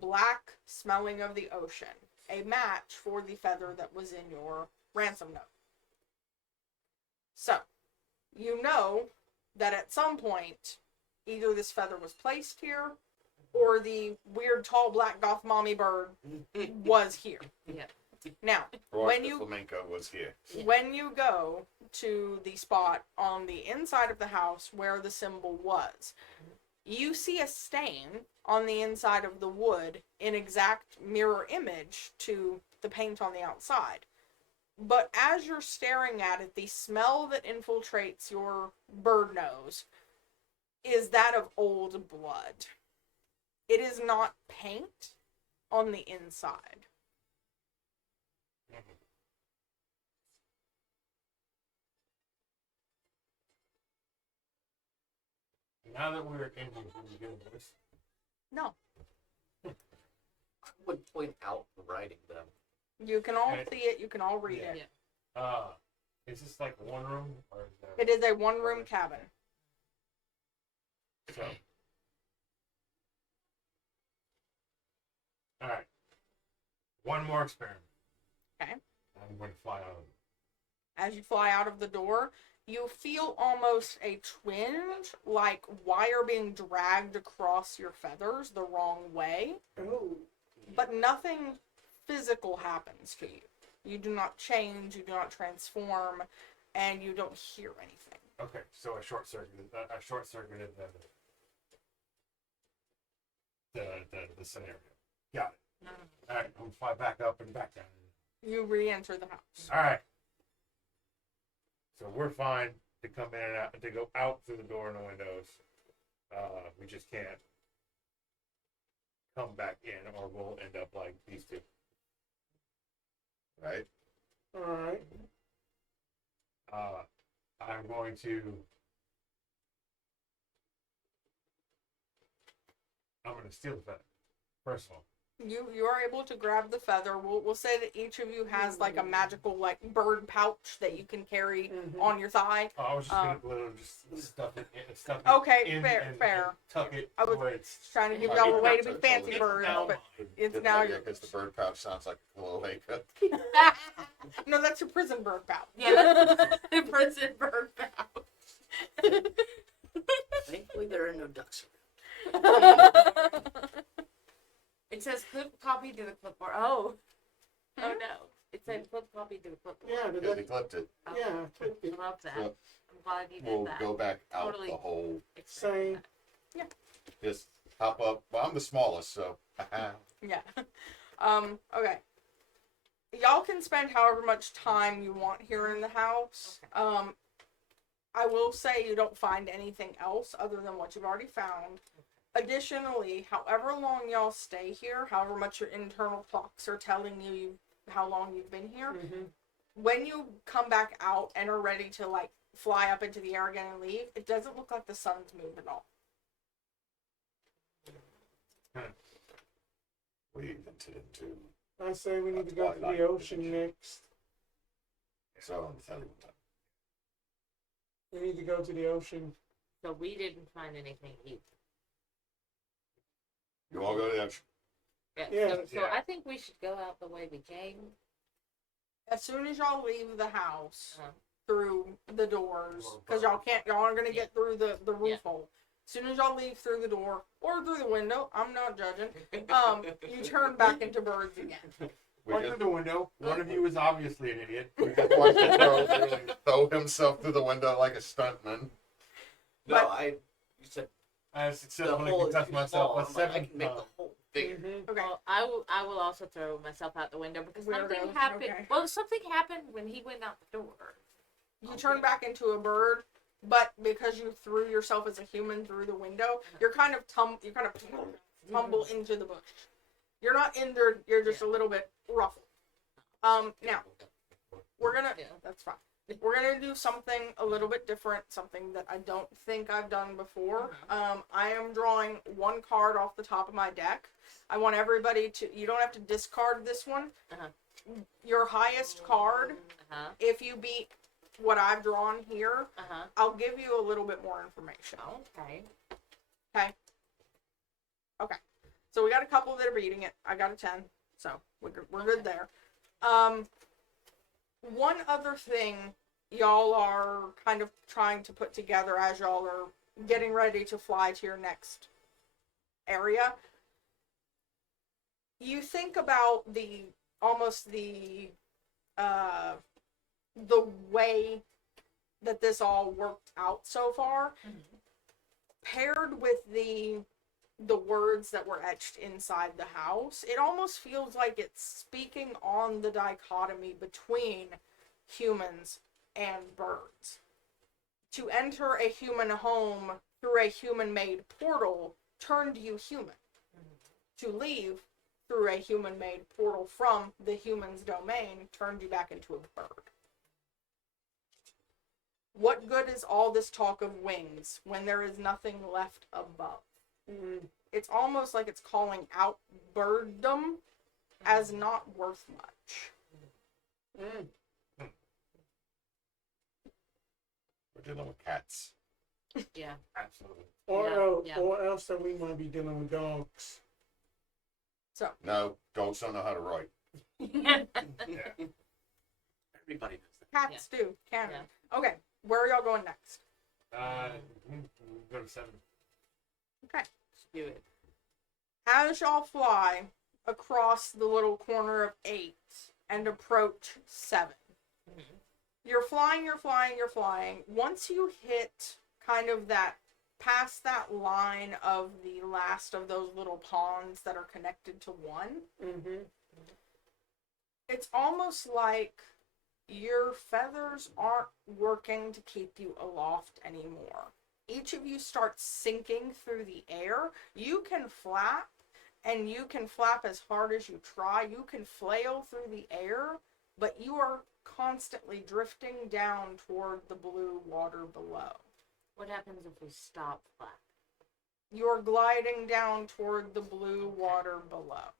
black, smelling of the ocean, a match for the feather that was in your ransom note. So, you know that at some point, either this feather was placed here, or the weird tall black goth mommy bird was here. Yeah. Now, Or when the you flamenco was here. when you go to the spot on the inside of the house where the symbol was, you see a stain on the inside of the wood in exact mirror image to the paint on the outside. But as you're staring at it, the smell that infiltrates your bird nose is that of old blood. It is not paint on the inside. Now that we're in here, can we do this? No. I would point out the writing though. You can all Okay. see it, you can all read Yeah. it. Is this like one room or is there? It is a one-room cabin. So. All right. One more experiment. Okay. I'm going to fly out of it. As you fly out of the door, you feel almost a twinge, like wire being dragged across your feathers the wrong way. Oh. But nothing physical happens to you. You do not change, you do not transform, and you don't hear anything. Okay, so I short-circuited the scenario. Got it. All right, I'm gonna fly back up and back down. You re-enter the house. All right. So we're fine to come in and out, to go out through the door and the windows. We just can't come back in, or we'll end up like these two. Right? Alright. I'm going to. I'm going to steal the feather. First of all. You are able to grab the feather. We'll say that each of you has like a magical like bird pouch that you can carry on your thigh. Oh, I was just going to literally just stuff it in. Okay, fair. And tuck it I was where it's. trying to give Might y'all be a way to better be to fancy leave. birds, Now but mine. it's now Yeah, yours. because the bird pouch sounds like a little haircut. No, that's your prison bird pouch. Yeah, that's prison bird pouch. Thankfully, there are no ducks It says clip copy to the clipboard. Oh. Oh no. It said clip copy to the clipboard. Yeah, Because he clipped it. Oh, yeah, I love that. So I'm glad you did we'll that. go back out Totally. the whole. Explain Same. that. Just hop up. Well, I'm the smallest, so. Yeah. Okay. Y'all can spend however much time you want here in the house. I will say you don't find anything else other than what you've already found. Additionally, however long y'all stay here, however much your internal clocks are telling you how long you've been here, when you come back out and are ready to like fly up into the air again and leave, it doesn't look like the sun's moved at all. We vented into. I say we need to go to the ocean next. So, We need to go to the ocean. So we didn't find anything either. you all go to the ocean. Yeah. So Yeah. I think we should go out the way we came. As soon as y'all leave the house Uh-huh. through the doors, because y'all aren't gonna get through the roof Yeah. hole. As soon as y'all leave through the door or through the window, I'm not judging. You turn back into birds again. We Or just, through the window. One of you is obviously an idiot. we just watched him throw himself through the window like a stuntman. No, But- you said I the successfully hole is concussed too myself small. with I'm like, I 7 can make the hole bigger. Okay. Well, I will also throw myself out the window because something Weirdo. happened. Okay. Well, something happened when he went out the door. You turn back into a bird, but because you threw yourself as a human through the window, you're kind of tumble into the bush. You're not injured. You're just a little bit ruffled. Now we're gonna. Yeah. That's fine. We're gonna do something a little bit different. Something that I don't think I've done before. I am drawing one card off the top of my deck. I want everybody to. You don't have to discard this one. Uh-huh. Your highest card. Uh-huh. If you beat what I've drawn here, Uh-huh. I'll give you a little bit more information. Okay. So we got a couple that are beating it. I got a 10, so we're good there. One other thing y'all are kind of trying to put together as y'all are getting ready to fly to your next area. You think about the way that this all worked out so far, paired with the the words that were etched inside the house, it almost feels like it's speaking on the dichotomy between humans and birds. To enter a human home through a human-made portal turned you human. To leave through a human-made portal from the human's domain turned you back into a bird. What good is all this talk of wings when there is nothing left above? It's almost like it's calling out birddom as not worth much. We're dealing with cats. Yeah. Absolutely. Or else that we might be dealing with dogs. No, dogs don't know how to write. Yeah. Everybody knows that. Cats do, canon. Okay, where are y'all going next? Go to 7. Okay. Do it. As y'all fly across the little corner of 8 and approach 7. You're flying. Once you hit kind of that, past that line of the last of those little ponds that are connected to one, it's almost like your feathers aren't working to keep you aloft anymore. Each of you starts sinking through the air. You can flap, and you can flap as hard as you try. You can flail through the air, but you are constantly drifting down toward the blue water below. What happens if we stop flapping? You're gliding down toward the blue water below.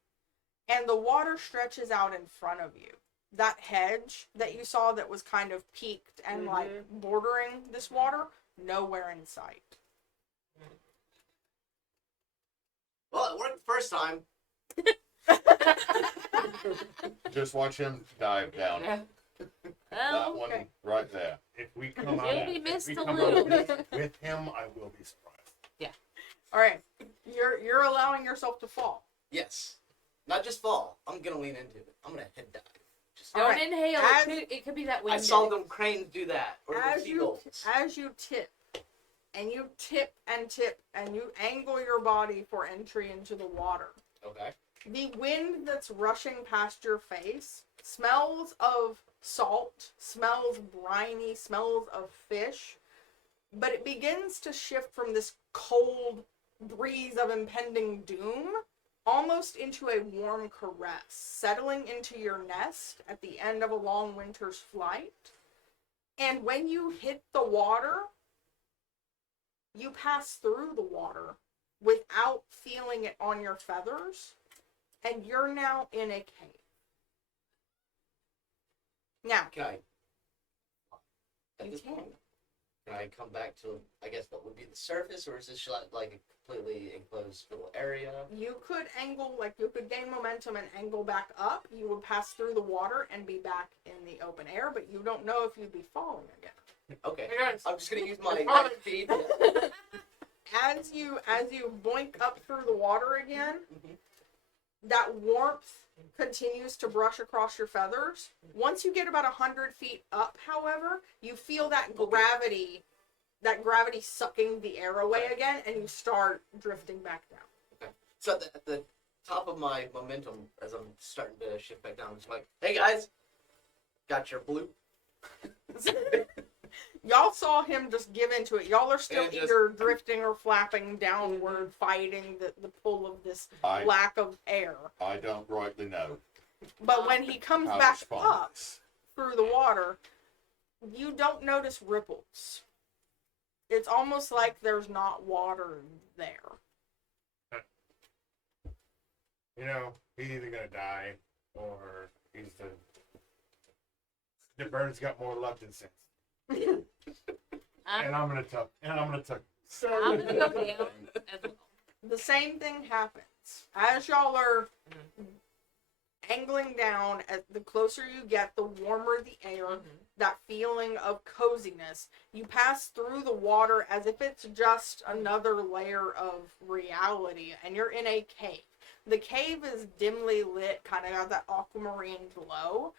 And the water stretches out in front of you. That hedge that you saw that was kind of peaked and like bordering this water, nowhere in sight. Well, it worked the first time. Just watch him dive down. That Oh, one okay. right there. If we come out, Maybe if missed we a come little out with, bit. with him, I will be surprised. All right, you're allowing yourself to fall. Yes. Not just fall. I'm gonna lean into it. I'm gonna head dive. Just All Don't right. inhale. As- It could be that wind. I saw them cranes do that. Or the As you seagulls. tip, and you tip, and you angle your body for entry into the water, Okay. the wind that's rushing past your face smells of salt, smells briny, smells of fish, but it begins to shift from this cold breeze of impending doom almost into a warm caress, settling into your nest at the end of a long winter's flight. And when you hit the water, you pass through the water without feeling it on your feathers, and you're now in a cave. Now, Can I? At you this can. point, can I come back to, I guess, what would be the surface, or is this like a completely enclosed little area? You could angle, like you could gain momentum and angle back up. You would pass through the water and be back in the open air, but you don't know if you'd be falling again. Okay. Yes. I'm just gonna use my Alright. speed. As you boink up through the water again, Mhm. that warmth continues to brush across your feathers. Once you get about 100 feet up, however, you feel that gravity sucking the air away again, and you start drifting back down. So at the top of my momentum, as I'm starting to shift back down, I'm just like, hey guys, got your blue. Y'all saw him just give into it. Y'all are still And just- either drifting or flapping downward, fighting the pull of this I lack of air. I don't rightly know But when he comes how to back respond up to this. through the water, you don't notice ripples. It's almost like there's not water there. You know, he's either gonna die or he's the bird's got more luck than sense. And I'm gonna tuck. So I'm gonna go down as well. The same thing happens. As y'all are angling down, as the closer you get, the warmer the air, that feeling of coziness. You pass through the water as if it's just another layer of reality, and you're in a cave. The cave is dimly lit, kind of got that aquamarine glow.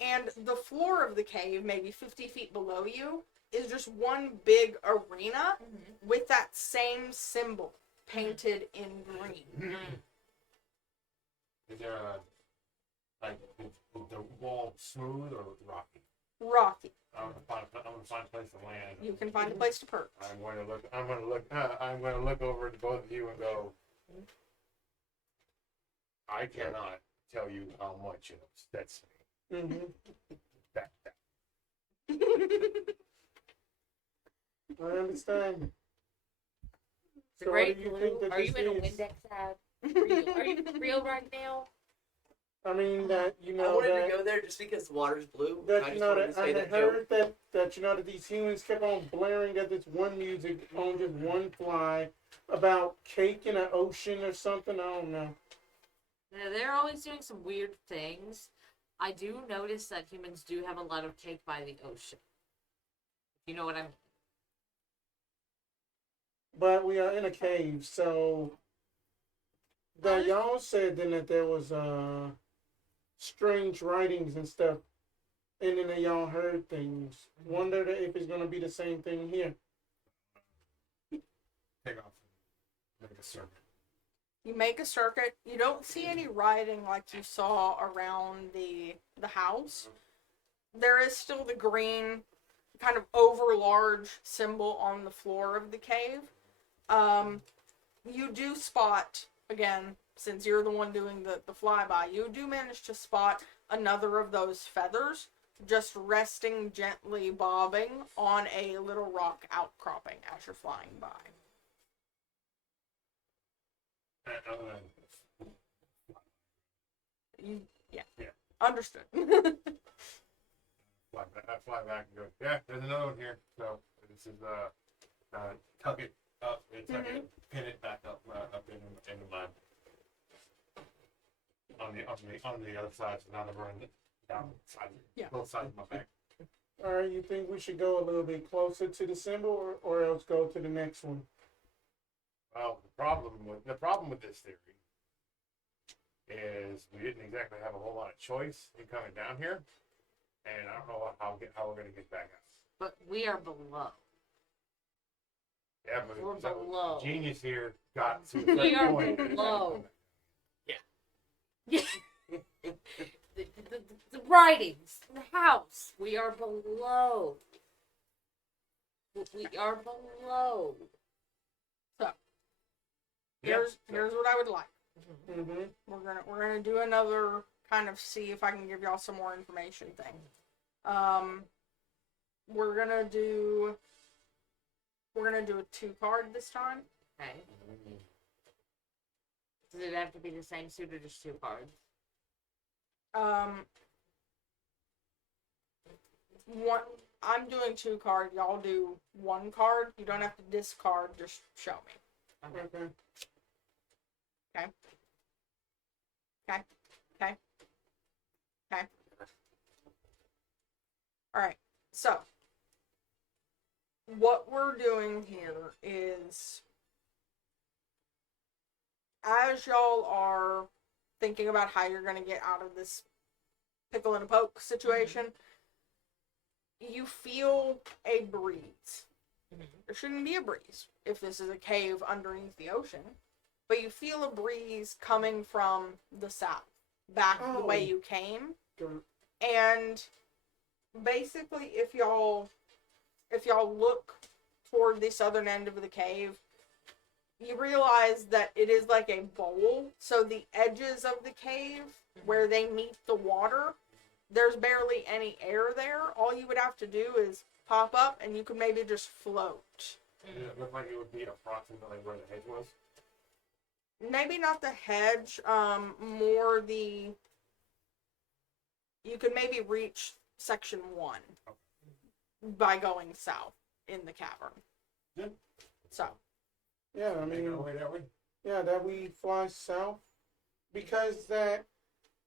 And the floor of the cave, maybe 50 feet below you, is just one big arena with that same symbol painted in green. Is there a, like, is the wall smooth or rocky? Rocky. I'm gonna find a place to land. You can find a place to perch. I'm going to look over at both of you and go, I cannot tell you how much it upsets me. Mm-hmm. That. I understand. The So what great do you blue. think that Are you this in a is? Windex ad? Are you real right now? I mean that you I know wanted that to go there just because the water's blue. that I you just know wanted that to I say had that joke. heard that you know that these humans kept on blaring at this one music on just one fly about cake in an ocean or something. I don't know. Yeah, they're always doing some weird things. I do notice that humans do have a lot of cake by the ocean. You know what I mean? But we are in a cave, so that y'all said then that there was strange writings and stuff, and then that y'all heard things. Wonder if it's gonna be the same thing here. Take off. Make a circle. You make a circuit. You don't see any writing like you saw around the house. There is still the green, kind of overlarge symbol on the floor of the cave. You do spot, again, since you're the one doing the flyby, you do manage to spot another of those feathers just resting gently bobbing on a little rock outcropping as you're flying by. Yeah. Understood. I fly back and go, yeah, there's another one here. So this is tuck it up, and tuck it, pin it back up in the mud. On the other side, so now they're running down side, both sides of my back. All right, you think we should go a little bit closer to the symbol, or else go to the next one? Well, the problem with this theory is we didn't exactly have a whole lot of choice in coming down here, and I don't know how we're gonna get back up. But we are below. Yeah, but We're below. Genius here got to a We certain are point. below. Yeah. The writings, the house. We are below. We are below. Here's what I would like. Mm-hmm. We're gonna do another kind of see if I can give y'all some more information thing. We're gonna do a 2-card this time. Okay. Does it have to be the same suit or just 2 cards? One. I'm doing 2 card. Y'all do 1 card. You don't have to discard. Just show me. Okay. Okay. Okay. Alright, so what we're doing here is as y'all are thinking about how you're going to get out of this pickle and a poke situation, you feel a breeze. There shouldn't be a breeze if this is a cave underneath the ocean, but you feel a breeze coming from the south, back the way you came. And basically, if y'all look toward the southern end of the cave, you realize that it is like a bowl. So the edges of the cave, where they meet the water, there's barely any air there. All you would have to do is pop up, and you could maybe just float. Does it look like it would be approximately where the hedge was? Maybe not the hedge, more the... You could maybe reach section 1 by going south in the cavern. Yeah. So. Yeah, I Make mean, our way that way? yeah, that we fly south, because that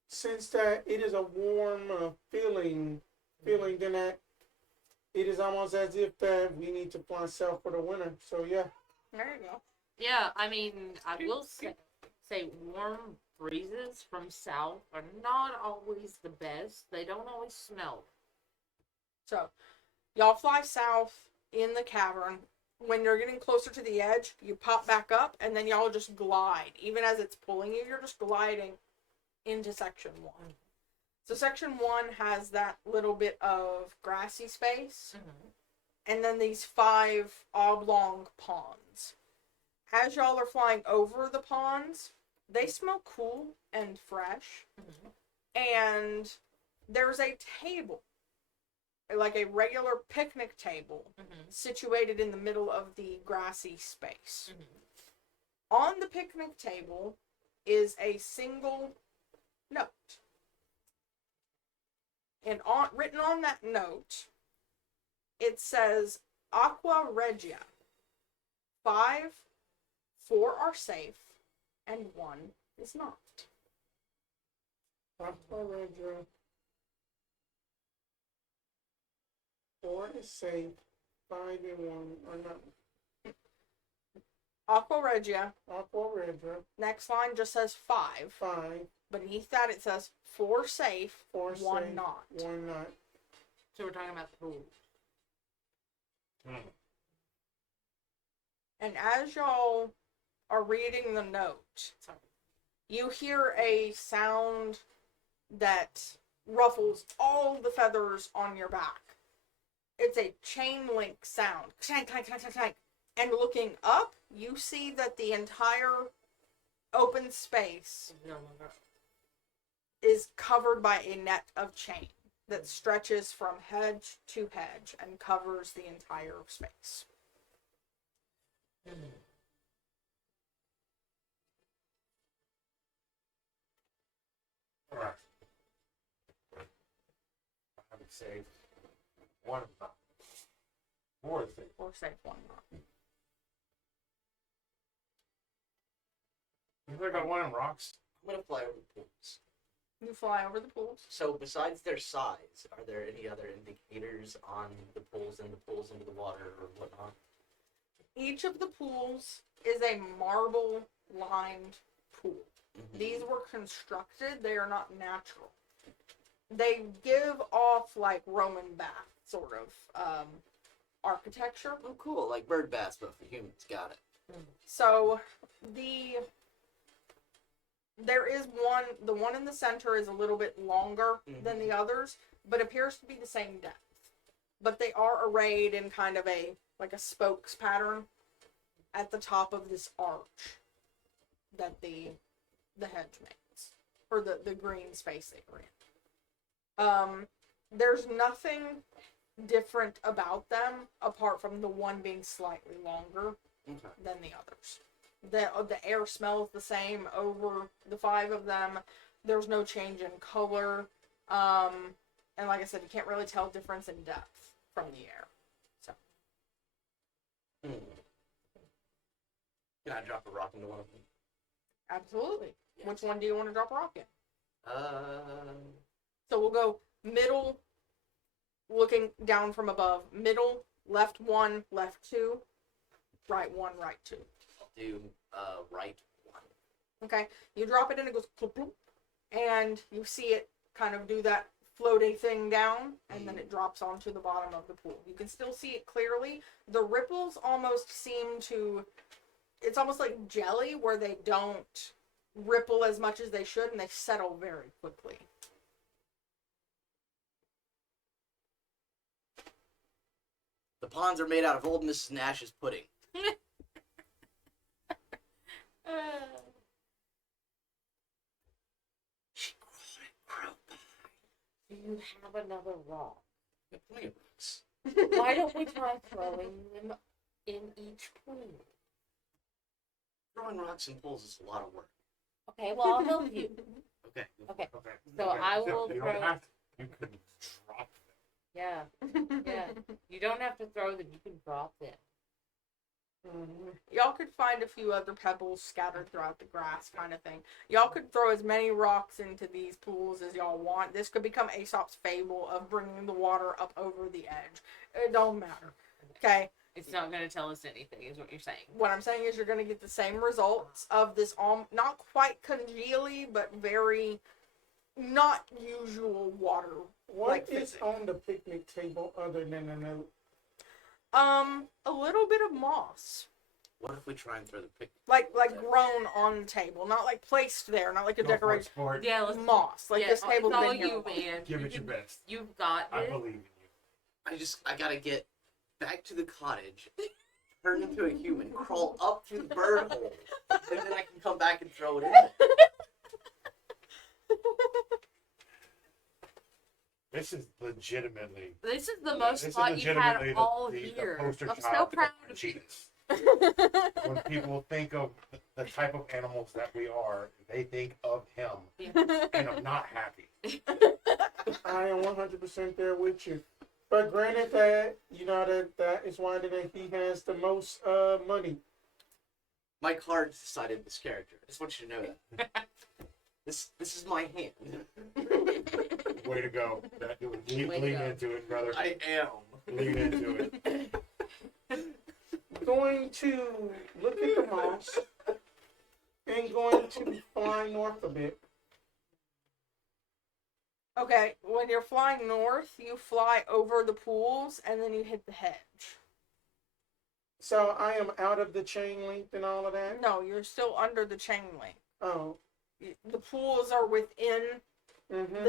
since that it is a warm feeling, then that it is almost as if that we need to fly south for the winter. So yeah. There you go. Yeah, I mean, I will say warm breezes from south are not always the best. They don't always smell. So, y'all fly south in the cavern. when you're getting closer to the edge, you pop back up, and then y'all just glide. Even as it's pulling you, you're just gliding into section 1. So section 1 has that little bit of grassy space, and then these 5 oblong ponds. As y'all are flying over the ponds, they smell cool and fresh, and there's a table, like a regular picnic table, situated in the middle of the grassy space. On the picnic table is a single note. And written on that note, it says, Aqua Regia. 5, 4 are safe, and 1 is not. Aqua Regia. 4 is safe. 5 and 1 are not. Aqua Regia. Aqua Regia. Next line just says 5. 5. Beneath that it says 4 safe, 4 1 safe. not. 1 not. So we're talking about the pool. And as y'all are reading the note, you hear a sound that ruffles all the feathers on your back. It's a chain link sound. Clank, clank, clank, clank, clank. And looking up, you see that the entire open space is covered by a net of chain that stretches from hedge to hedge and covers the entire space. Alright. I would say 1 of them. 4 is safe. Or safe, 1 not. You think I got 1 in rocks? I'm gonna fly over the pools. You fly over the pools. So besides their size, are there any other indicators on the pools and the pools into the water or whatnot? Each of the pools is a marble lined pool. These were constructed, they are not natural. They give off like Roman bath sort of architecture. Oh, cool, like bird baths, but for humans. Got it. So there is one, the one in the center is a little bit longer than the others, but appears to be the same depth. But they are arrayed in kind of a spokes pattern at the top of this arch that the hedge makes, or the green space they were in. There's nothing different about them apart from the one being slightly longer than the others. The air smells the same over the 5 of them. There's no change in color. And like I said, you can't really tell difference in depth from the air. So. Can I drop a rock into one of them? Absolutely. Yes. Which one do you want to drop a rock in? Um, So we'll go middle, looking down from above. Middle, left 1, left 2, right 1, right 2. I'll do right 1. Okay, you drop it in, it goes plop, plop, and you see it kind of do that floating thing down, and then it drops onto the bottom of the pool. You can still see it clearly. The ripples almost seem to, it's almost like jelly where they don't ripple as much as they should, and they settle very quickly. The ponds are made out of old Mrs. Nash's pudding. She grew by. Do you have another rock? Got plenty of rocks. Why don't we try throwing them in each pool? Throwing rocks in pools is a lot of work. Okay, well, I'll help you. Okay. Okay, Okay. So okay. I You will don't throw- have to. You could drop them. yeah. You don't have to throw them, you can drop them. Y'all could find a few other pebbles scattered throughout the grass kind of thing. Y'all could throw as many rocks into these pools as y'all want. This could become Aesop's fable of bringing the water up over the edge. It don't matter. Okay? It's not going to tell us anything, is what you're saying. What I'm saying is you're going to get the same results of this, not quite congealy, but very not usual water. What Like is physics. on the picnic table other than a note? A little bit of moss. What if we try and throw the pick? Like grown on the table, not like placed there, not like a Go for it, decoration. sport. Yeah, let's Moss, like yeah, this table's it's all been here. you, a while. man. Give You it your can- best. You've got I it. believe in you. I gotta get back to the cottage, turn into a human, crawl up through the bird hole, and then I can come back and throw it in. This is legitimately. This is the most This is fun you've had legitimately all the year. poster I'm so child proud for of you. cheetahs. When people think of the type of animals that we are, they think of him, and I'm not happy. I am 100% there with you. But granted that, that is why that he has the most money. My cards decided this character. I just want you to know that. This is my hand. Way to go. Lean Way to go. into it, brother. I am. Lean into it. Going to look at the moss and going to fly north a bit. Okay, when you're flying north, you fly over the pools and then you hit the hedge. So I am out of the chain link and all of that. No, you're still under the chain link. Oh. The pools are within Mm-hmm.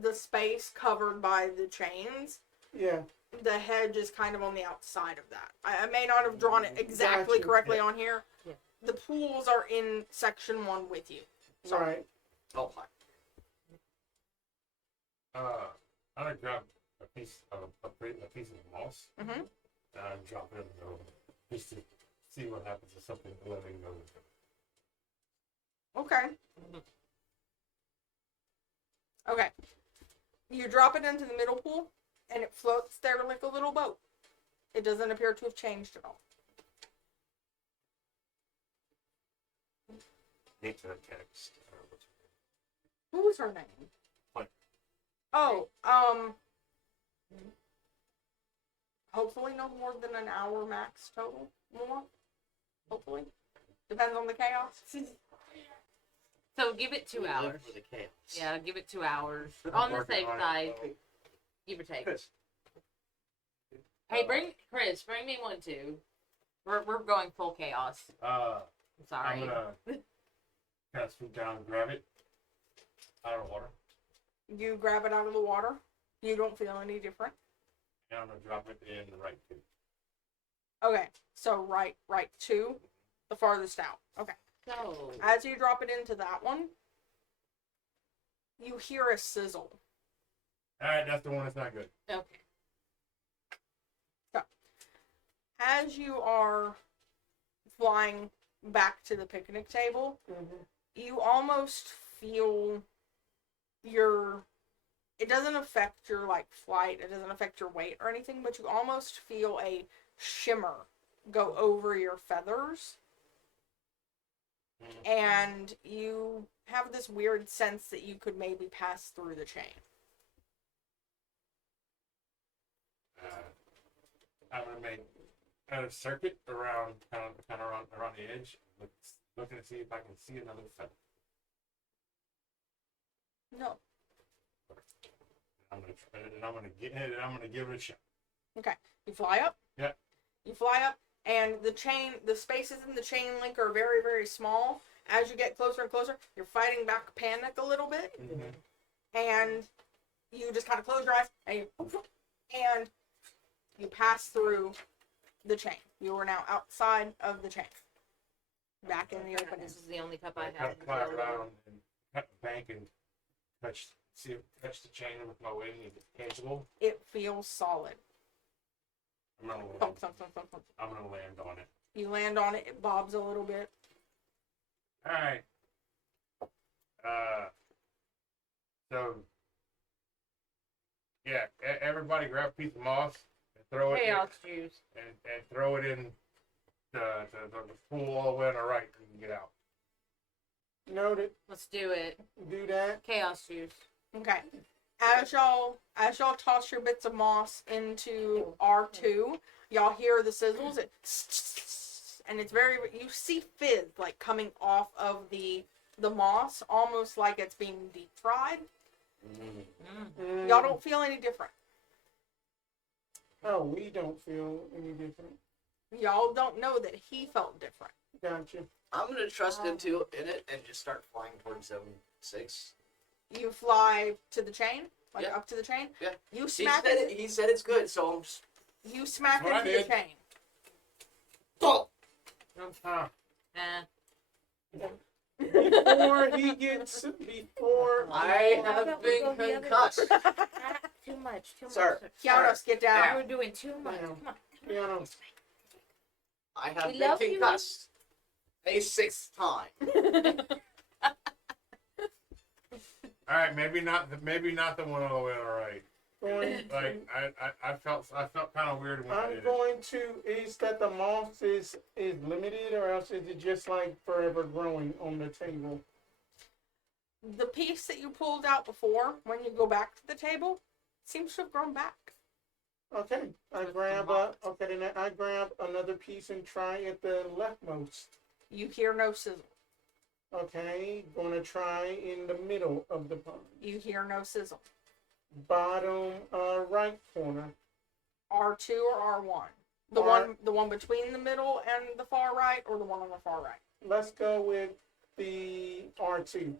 the space covered by the chains. Yeah. The hedge is kind of on the outside of that. I may not have drawn it exactly Gotcha. correctly on here. Yeah. The pools are in section 1 with you. Sorry. Right. Oh, hi. I'm gonna grab a piece of moss Mhm. and drop it in the middle, just to see what happens if something living goes. Okay. Okay. You drop it into the middle pool, and it floats there like a little boat. It doesn't appear to have changed at all. Need to text. What was her name? What? Oh, hopefully no more than an hour max total. More? Hopefully. Depends on the chaos. So give it 2 We live hours. for the chaos. Yeah, give it 2 hours. I'm On the working safe on it. side, give or take. Chris. Hey, bring me one too. We're going full chaos. I'm sorry. I'm gonna kind of swoop down and grab it out of the water, You grab it out of the water. You don't feel any different. and I'm gonna drop it in the right tube. Okay, so right to the farthest out. Okay. So As you drop it into that one, you hear a sizzle. All right, that's the one that's not good. okay. As you are flying back to the picnic table, Mm-hmm. you almost feel it doesn't affect your flight, it doesn't affect your weight or anything, but you almost feel a shimmer go over your feathers. And you have this weird sense that you could maybe pass through the chain. I'm gonna make a circuit around, kind of around the edge, looking to see if I can see another feather. No. I'm gonna try it, and I'm gonna give it a shot. Okay. You fly up. Yeah. You fly up, and the spaces in the chain link are very, very small. As you get closer and closer, you're fighting back panic a little bit, and you just kind of close your eyes, and you pass through the chain. You are now outside of the chain, back in the open. This is the only cup I I kind have. of fly around and cut the bank and touch the chain with my wing. If it's tangible, It feels solid. I'm gonna Thump, thump, thump, thump, thump. I'm gonna land on it. You land on it. It bobs a little bit. All right. So yeah, everybody grab a piece of moss and throw it Chaos juice. and throw it in the pool all the way on the right so you can get out. Noted. Let's do it. Do that. Chaos juice. Okay. As y'all toss your bits of moss into R2, y'all hear the sizzles. And it's you see fizz coming off of the moss, almost like it's being deep fried. Mm. Y'all don't feel any different. Oh, we don't feel any different. Y'all don't know that he felt different. Gotcha. I'm gonna trust him too in it and just start flying towards zone 6. You fly to the chain, like Yeah. up to the chain. Yeah. You He smack said, it. he said it's good, so I'm just. You smack That's what I into the did. chain. Oh! Nah. Before he gets, before I How have about we been go the other concussed. Too much. Sir. much. Kianos, get down. You're doing too much. Yeah. Come on. you know, I have We been love you. concussed. A 6th time. All right, maybe not the one all the way. All right. going, Like I felt kind of weird when I I'm did it. going to, is that the moss is limited, or else is it just like forever growing on the table? The piece that you pulled out before, when you go back to the table, seems to have grown back. Okay, I grab then I grab another piece and try at the leftmost. You hear no sizzle. Okay, gonna try in the middle of the pond. You hear no sizzle. Bottom right corner. R2 or R1? The one between the middle and the far right, or the one on the far right? Let's go with the R2.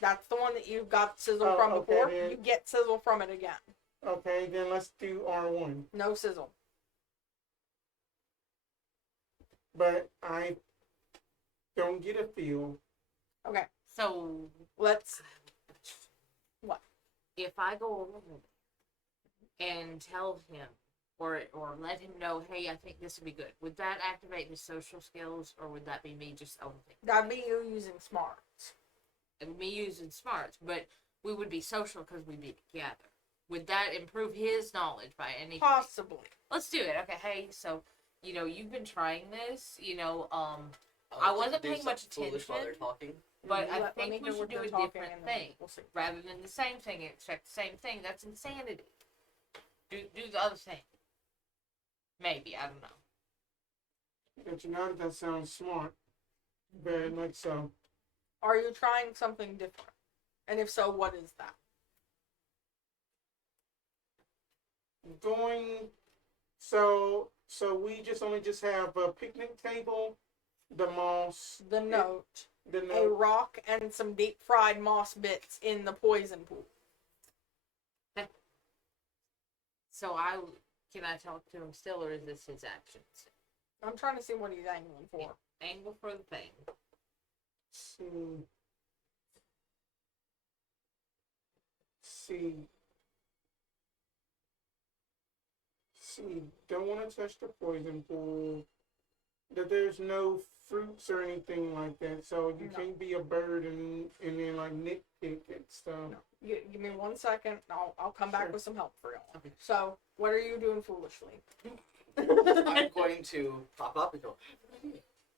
That's the one that you got sizzle Oh, from okay, before. then. You get sizzle from it again. Okay, then let's do R1. No sizzle. But I don't get a feel. Okay, So let's. if I go over there and tell him or let him know, hey, I think this would be good, would that activate his social skills, or would that be me just overthinking? That'd be you using smarts. It would be me using smarts, but we would be social because we'd be together. Would that improve his knowledge by any? Possibly. Let's do it. Okay, hey, so you've been trying this. I wasn't paying much Foolish while they're attention. talking. But I Let me think we hear should what do they're a talking different and then thing. we'll see. Rather than the same thing, expect the same thing. That's insanity. Do the other thing. Maybe, I don't know. But that sounds smart. Very much so. Are you trying something different? And if so, what is that? So we only just have a picnic table, the moss, The note, the a note. rock, and some deep fried moss bits in the poison pool. So can I talk to him still, or is this his actions? I'm trying to see what he's angling for. Angle for the thing. See, don't want to touch the poison pool. That there's no fruits or anything like that, so you No. can't be a bird and then like nitpick at stuff. No. Give me 1 second. I'll come back Sure. with some help for y'all. Okay. So, what are you doing foolishly? I'm going to pop up and go.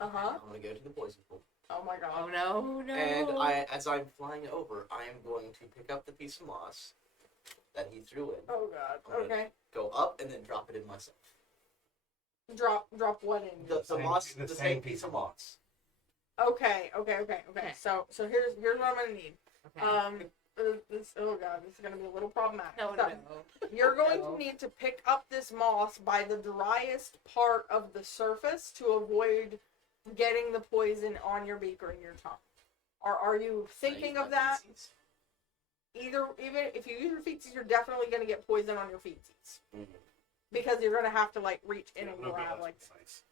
Uh-huh. I'm going to go to the poison pool. Oh my Oh god. no. And as I'm flying over, I am going to pick up the piece of moss that he threw in, Oh god. Okay. go up, and then drop it in myself. Drop what in? The Same- moss, the the same same piece piece of of moss. Okay. Okay. So here's what I'm gonna need. Okay. Oh god, this is gonna be a little problematic. no, So, no. You're going No. to need to pick up this moss by the driest part of the surface to avoid getting the poison on your beak or in your tongue. Are you thinking of that? Even if you use your feetsies, you're definitely going to get poison on your feetsies because you're going to have to like reach in and A little bit grab less like. precise.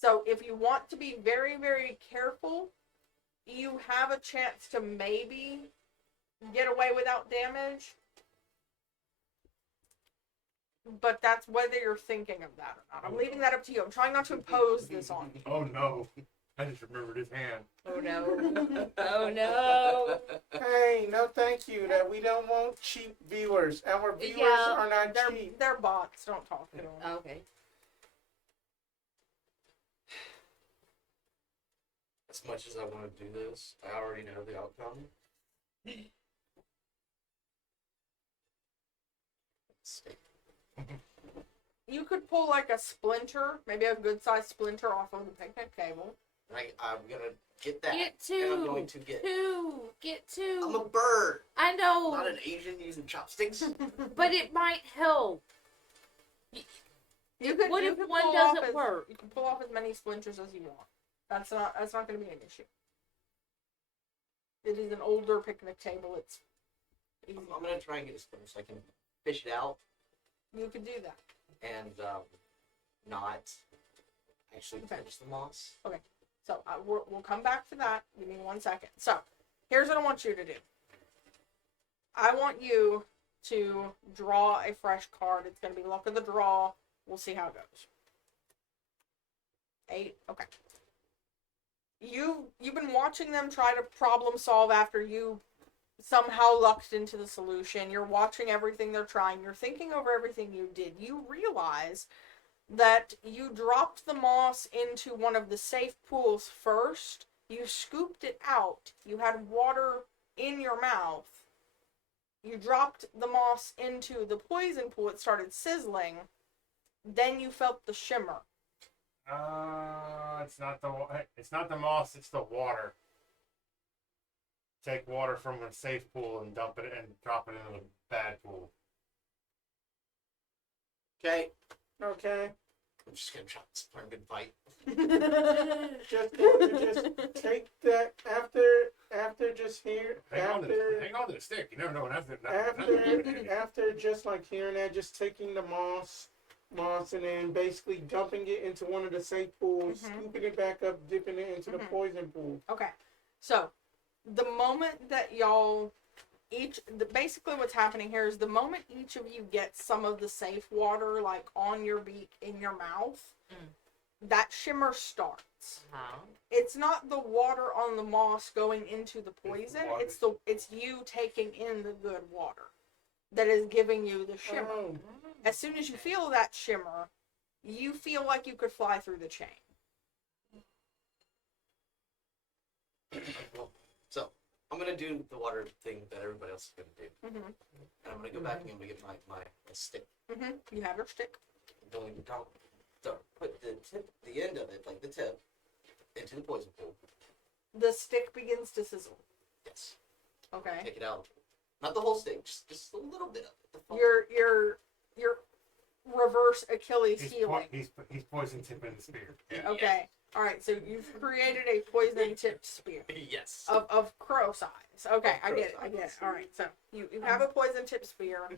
So if you want to be very, very careful, you have a chance to maybe get away without damage. But that's whether you're thinking of that or not. I'm leaving that up to you. I'm trying not to impose this on you. Oh no! I just remembered his hand. Oh no. Oh no. Hey, no thank you. That we don't want cheap viewers. Our viewers Yeah, are not cheap. They're bots. Don't talk to them. Okay. As much as I want to do this, I already know the outcome. You could pull like a splinter, maybe a good sized splinter off of the picnic table. I'm gonna get that. Get And I'm two. going to get. Get I'm a two. bird, I know. not an Asian using chopsticks. But it might help. You could. What you if could one pull doesn't off work? You can pull off as many splinters as you want. That's not going to be an issue. It is an older picnic table. It's easy. I'm gonna try and get a spoon so I can fish it out You could do that. and not actually Okay. touch the moss. So we'll come back to that. Give me 1 second. So here's what I want you to do. I want you to draw a fresh card. It's going to be luck of the draw. We'll see how it goes. 8. Okay. You've been watching them try to problem solve after you somehow lucked into the solution. You're watching everything they're trying. You're thinking over everything you did. You realize that you dropped the moss into one of the safe pools first. You scooped it out. You had water in your mouth. You dropped the moss into the poison pool. It started sizzling. Then you felt the shimmer. It's not the moss. It's the water. Take water from a safe pool and dump it and drop it into a bad pool. Okay. Okay. I'm just gonna try this for a good fight. Just take that after just here Hang on to the stick. You never know what after just like hearing that, just taking the moss and then basically dumping it into one of the safe pools, scooping it back up, dipping it into the poison pool. Okay. So, the moment that y'all basically what's happening here is the moment each of you get some of the safe water, like, on your beak, in your mouth, that shimmer starts. It's not the water on the moss going into the poison. It's you taking in the good water that is giving you the shimmer. Oh. As soon as you feel that shimmer, you feel like you could fly through the chain. So I'm gonna do the water thing that everybody else is gonna do, Mm-hmm. and I'm gonna go back and I'm gonna get my stick. Mm-hmm. You have your stick. So put the end of it, like the tip, into the poison pool. The stick begins to sizzle. Yes. Okay. Take it out. Not the whole stick, just a little bit of it. Your reverse Achilles healing. He's poison tipping the spear. Yeah. Okay. All right. So you've created a poison tipped spear Yes. of crow size. Okay, Of I crow get it. I get it. size. All right. So you have a poison tipped spear.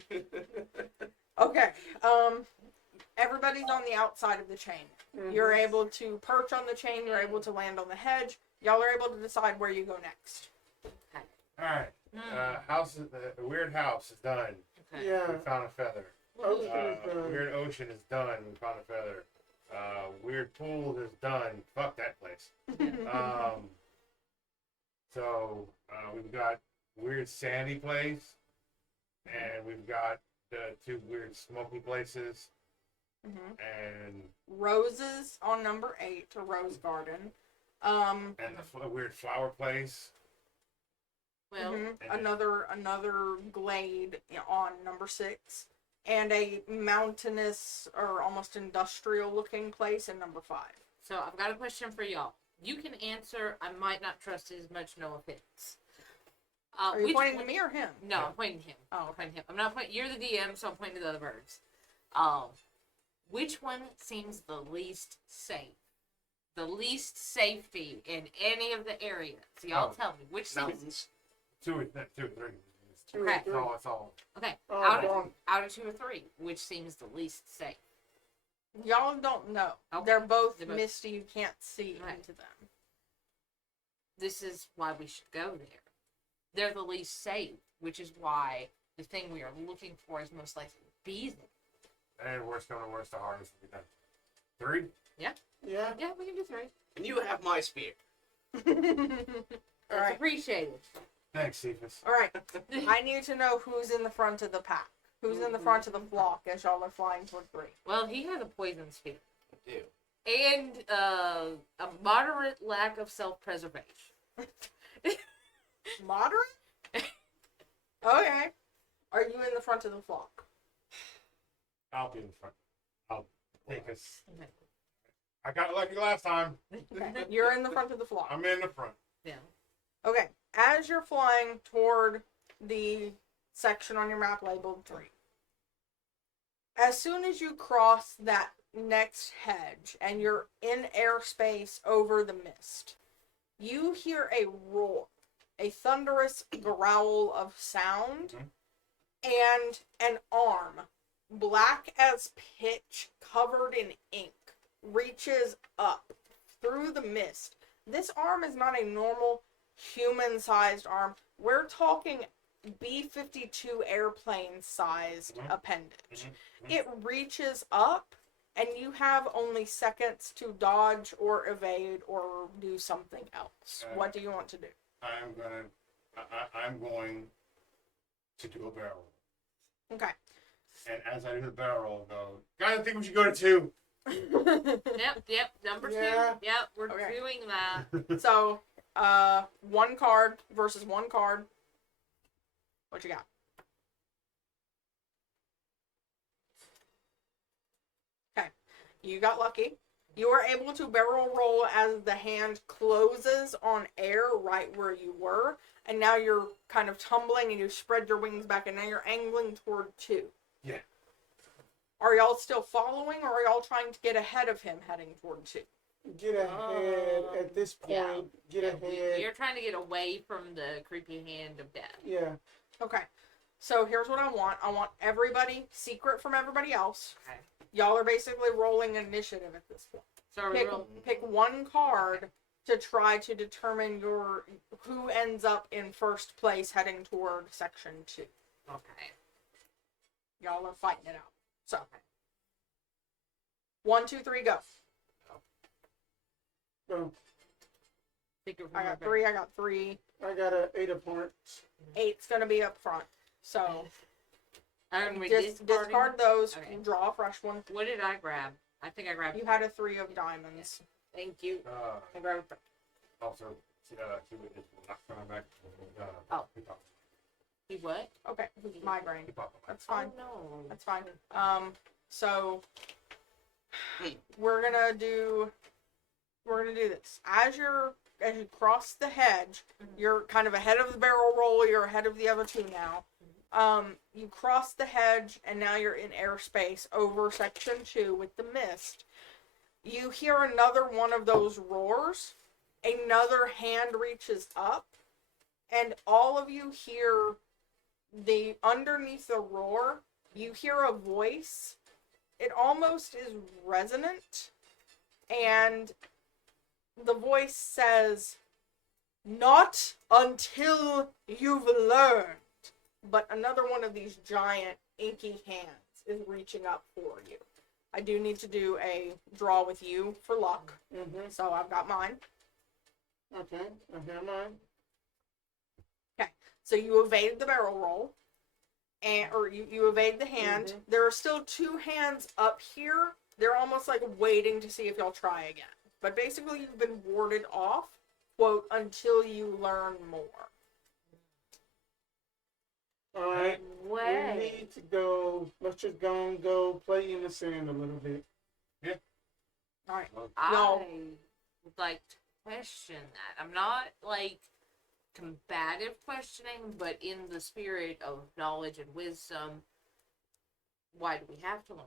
Okay. Everybody's on the outside of the chain. You're able to perch on the chain. You're able to land on the hedge. Y'all are able to decide where you go next. All right. The weird house is done. Okay. Yeah. We found a feather. Ocean is done. Weird ocean is done. We found a feather. Weird pool is done. Fuck that place. So we've got weird sandy place, and we've got the 2 weird smoky places, and Roses on number 8, a rose garden. the weird flower place. Well, Another glade on number 6, and a mountainous or almost industrial looking place in number 5. so I've got a question for y'all. You can answer. I might not trust it as much. No offense. Are you which pointing one- to me or him? No, I'm pointing to him. Oh, I'm pointing to him. I'm not pointing. You're the DM, so I'm pointing to the other birds. Which one seems the least safe? The least safety in any of the areas. Y'all tell me which seems. Mountains. 2 or 3. 2 or Okay. 3. No, it's all. Okay, Oh, out darn. of 2 or 3, which seems the least safe? Y'all don't know. Okay. They're both They're both- misty. You can't see Right. into them. This is why we should go there. They're the least safe, which is why the thing we are looking for is most likely to be there. And worst come to worst, the hardest will be done. 3? Yeah. Yeah, we can do 3. And you have my spear. All That's right. appreciated. Thanks, Cephas. All right. I need to know who's in the front of the pack. Who's in the front of the flock as y'all are flying toward 3. Well, he has a poison spear. I do. And a moderate lack of self-preservation. Moderate? Okay. Are you in the front of the flock? I'll be in the front. I'll take us. Okay. I got lucky last time. Okay. You're in the front of the flock. I'm in the front. Yeah. Okay. As you're flying toward the section on your map labeled 3, As soon as you cross that next hedge and you're in airspace over the mist, you hear a roar, a thunderous growl of sound, and an arm, black as pitch, covered in ink, reaches up through the mist. This arm is not a normal human-sized arm. We're talking B-52 airplane-sized appendage. It reaches up, and you have only seconds to dodge or evade or do something else. What do you want to do? I'm going to do a barrel. Okay. And as I do the barrel, go, guys, I think we should go to 2. Yep. Number 2. Yeah. Yep, we're Okay. doing that. So, one card versus one card. What you got? Okay. You got lucky. You were able to barrel roll as the hand closes on air right where you were. And now you're kind of tumbling and you spread your wings back and now you're angling toward 2. Yeah. Are y'all still following or are y'all trying to get ahead of him heading toward 2? Get ahead at this point. Yeah. Get ahead. You're trying to get away from the creepy hand of death. Yeah. Okay. So here's what I want. I want everybody, secret from everybody else. Okay. Y'all are basically rolling initiative at this point. So are we roll- Pick one card to try to determine who ends up in first place heading toward section 2. Okay. Y'all are fighting it out. So 1, 2, 3, go. So Think of I got whoever- 3. I got 3. I got a 8 of hearts. 8's gonna be up front. So And we discard those. Okay. Draw a fresh one. What did I grab? I think I grabbed. You had a 3 of diamonds. Thank you. Uh, I grabbed. also, see what is not coming back. Oh. You what? Okay, migraine. That's fine. Oh, no. That's fine. So we're gonna do this. As you cross the hedge, you're kind of ahead of the barrel roll, you're ahead of the other 2 now. You cross the hedge and now you're in airspace over section 2 with the mist. You hear another one of those roars. Another hand reaches up, and all of you hear underneath the roar, you hear a voice. It almost is resonant, and the voice says, "Not until you've learned." But another one of these giant inky hands is reaching up for you. I do need to do a draw with you for luck, Mm-hmm. so I've got mine. Okay. I have mine. So you evade the barrel roll, or you evade the hand. Mhm. There are still 2 hands up here. They're almost like waiting to see if y'all try again. But basically, you've been warded off, quote, until you learn more. All right. We Way. need to go. Let's just go play in the sand a little bit. All right. I would like to question that. I'm not like combative questioning, but in the spirit of knowledge and wisdom, why do we have to learn?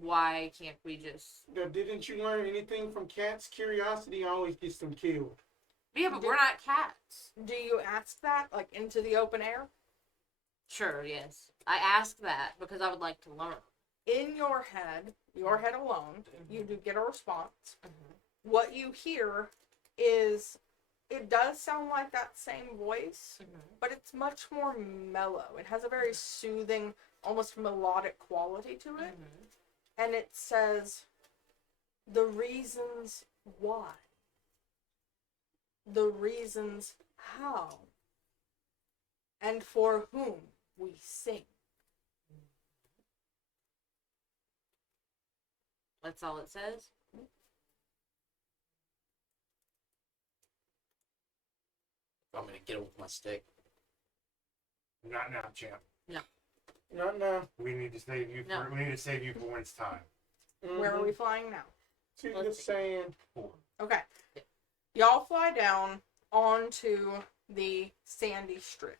Why can't we just? Now, didn't you learn anything from cats? Curiosity always gets them killed. Yeah, but we're not cats. Do you ask that, like, into the open air? Sure, yes. I asked that because I would like to learn. In your head alone, you do get a response. What you hear is, it does sound like that same voice, but it's much more mellow. It has a very soothing, almost melodic quality to it. And it says, the reasons why. The reasons how. And for whom we sing. That's all it says. I'm gonna get it with my stick. Not now, champ. Not now. We need to save you. No. We need to save you for when it's time. Where are we flying now? To the sand. Okay. Y'all fly down onto the sandy strip.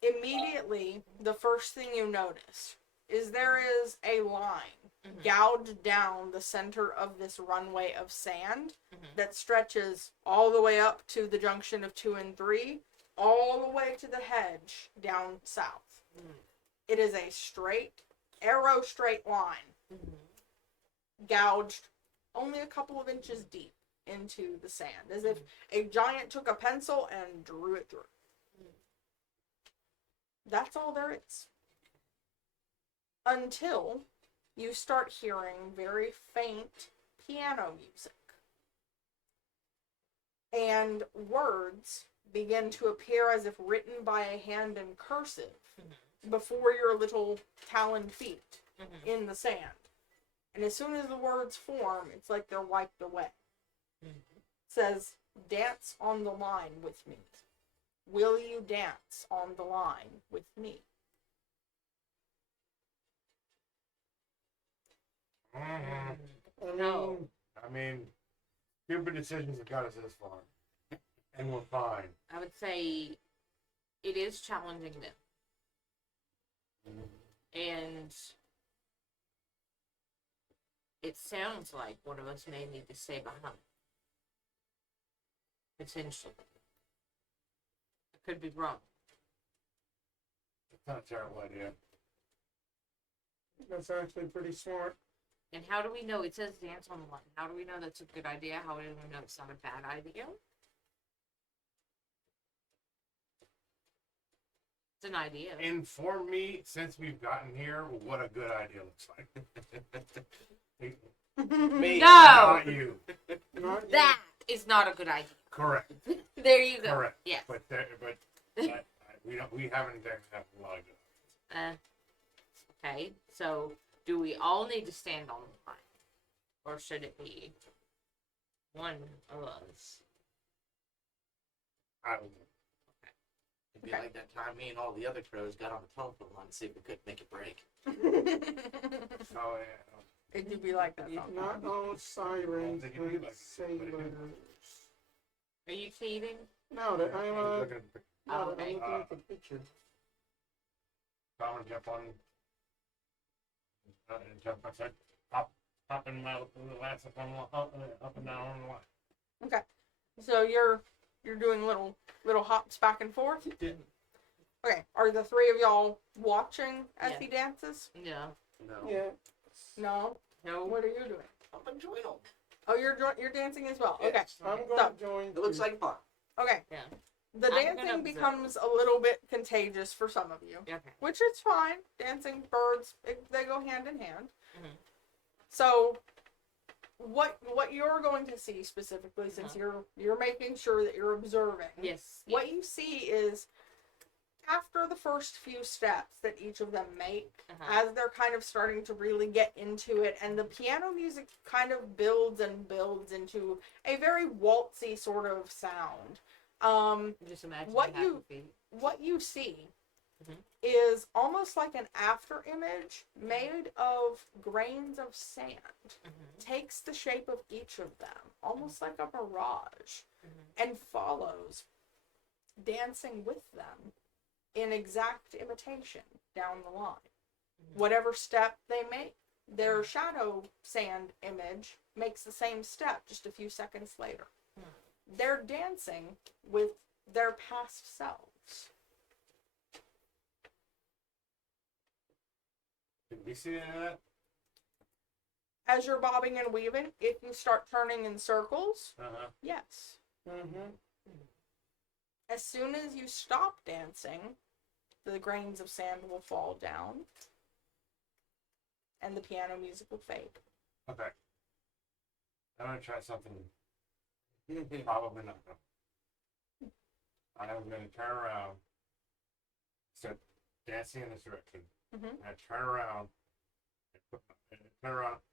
Immediately, the first thing you notice is there is a line Mhm. gouged down the center of this runway of sand Mhm. that stretches all the way up to the junction of 2 and 3, all the way to the hedge down south. Mhm. It is a straight, arrow straight line, Mhm. gouged only a couple of inches deep into the sand, as if a giant took a pencil and drew it through. That's all there is. Until you start hearing very faint piano music. And words begin to appear as if written by a hand in cursive before your little taloned feet Mhm. in the sand. And as soon as the words form, it's like they're wiped away. Mhm. It says, dance on the line with me. Will you dance on the line with me? Mhm. I mean, No. I mean, stupid decisions have got us this far, and we're fine. I would say it is challenging them. And it sounds like one of us may need to stay behind. Potentially. I could be wrong. It's not a terrible idea. that's actually pretty smart. And how do we know? It says dance on the line. How do we know that's a good idea? How do we know it's not a bad idea? It's an idea. Inform me, since we've gotten here, what a good idea looks like. Me. No! Not you. Not yet. That is not a good idea. Correct. There you go. Correct. Yes. But we haven't exactly have a lot of good. Okay. So, do we all need to stand on the line, or should it be one of us? I don't know. It'd be like that time me and all the other crows got on the telephone line to see if we could make it break. Oh yeah. It could be like that sometimes. Not all sirens, They can be but like- sailors. Are you cheating? No, that I'm Look at the no, okay. I'm looking at the picture. I'm gonna jump on. Jump. I said, popping my little ass up and down on the line. Okay. So you're doing little hops back and forth? Yeah. Okay. Are the three of y'all watching as Yeah. he dances? No. No. Yeah. No. No. What are you doing? I'm enjoying them. Oh, you're dancing as well. Okay. Yes. I'm going So- to join. It looks like fun. Okay. Yeah. The I'm gonna dancing observe. becomes a little bit contagious for some of you, Okay. which is fine. Dancing birds, they go hand in hand. Mhm. So, what you're going to see specifically, since you're making sure that you're observing, Yes. what you see is after the first few steps that each of them make, Uh-huh. as they're kind of starting to really get into it, and the piano music kind of builds and builds into a very waltzy sort of sound. Just imagine What happy you- feet. What you see Mhm. is almost like an after image made of grains of sand. Mhm. Takes the shape of each of them, almost like a mirage, Mhm. and follows, dancing with them in exact imitation down the line. Mhm. Whatever step they make, their shadow sand image makes the same step just a few seconds later. They're dancing with their past selves. Did we see any of that? As you're bobbing and weaving, if you start turning in circles, yes. Mm-hmm. As soon as you stop dancing, the grains of sand will fall down and the piano music will fade. Okay. I'm gonna try something. Probably not. I'm gonna turn around. Start dancing in this direction. Mhm. And I turn around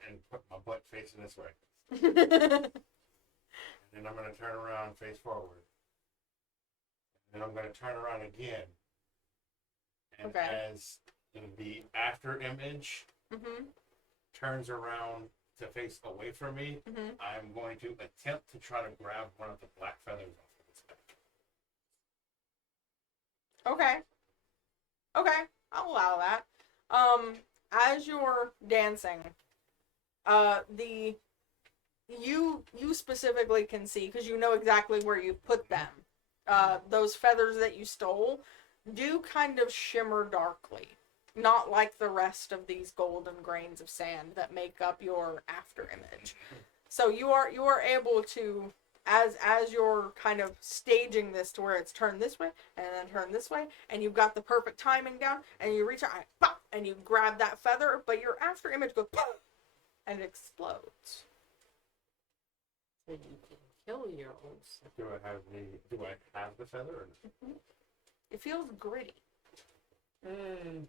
and put my butt facing this way. And then I'm gonna turn around and face forward. And then I'm gonna turn around again. And Okay. as the after image Mhm. turns around to face away from me, Mhm. I'm going to attempt to try to grab one of the black feathers off of its back. Okay. Okay. I'll allow that. as you're dancing, you specifically can see, because you know exactly where you put them. Those feathers that you stole do kind of shimmer darkly, not like the rest of these golden grains of sand that make up your after image. So you are able to, as you're kind of staging this to where it's turned this way and then turn this way, and you've got the perfect timing down, and you reach out, pop, and you grab that feather, but your after image goes pop, and it explodes. So you can kill your old self. Do I have the feather? Or no? It feels gritty. Mm.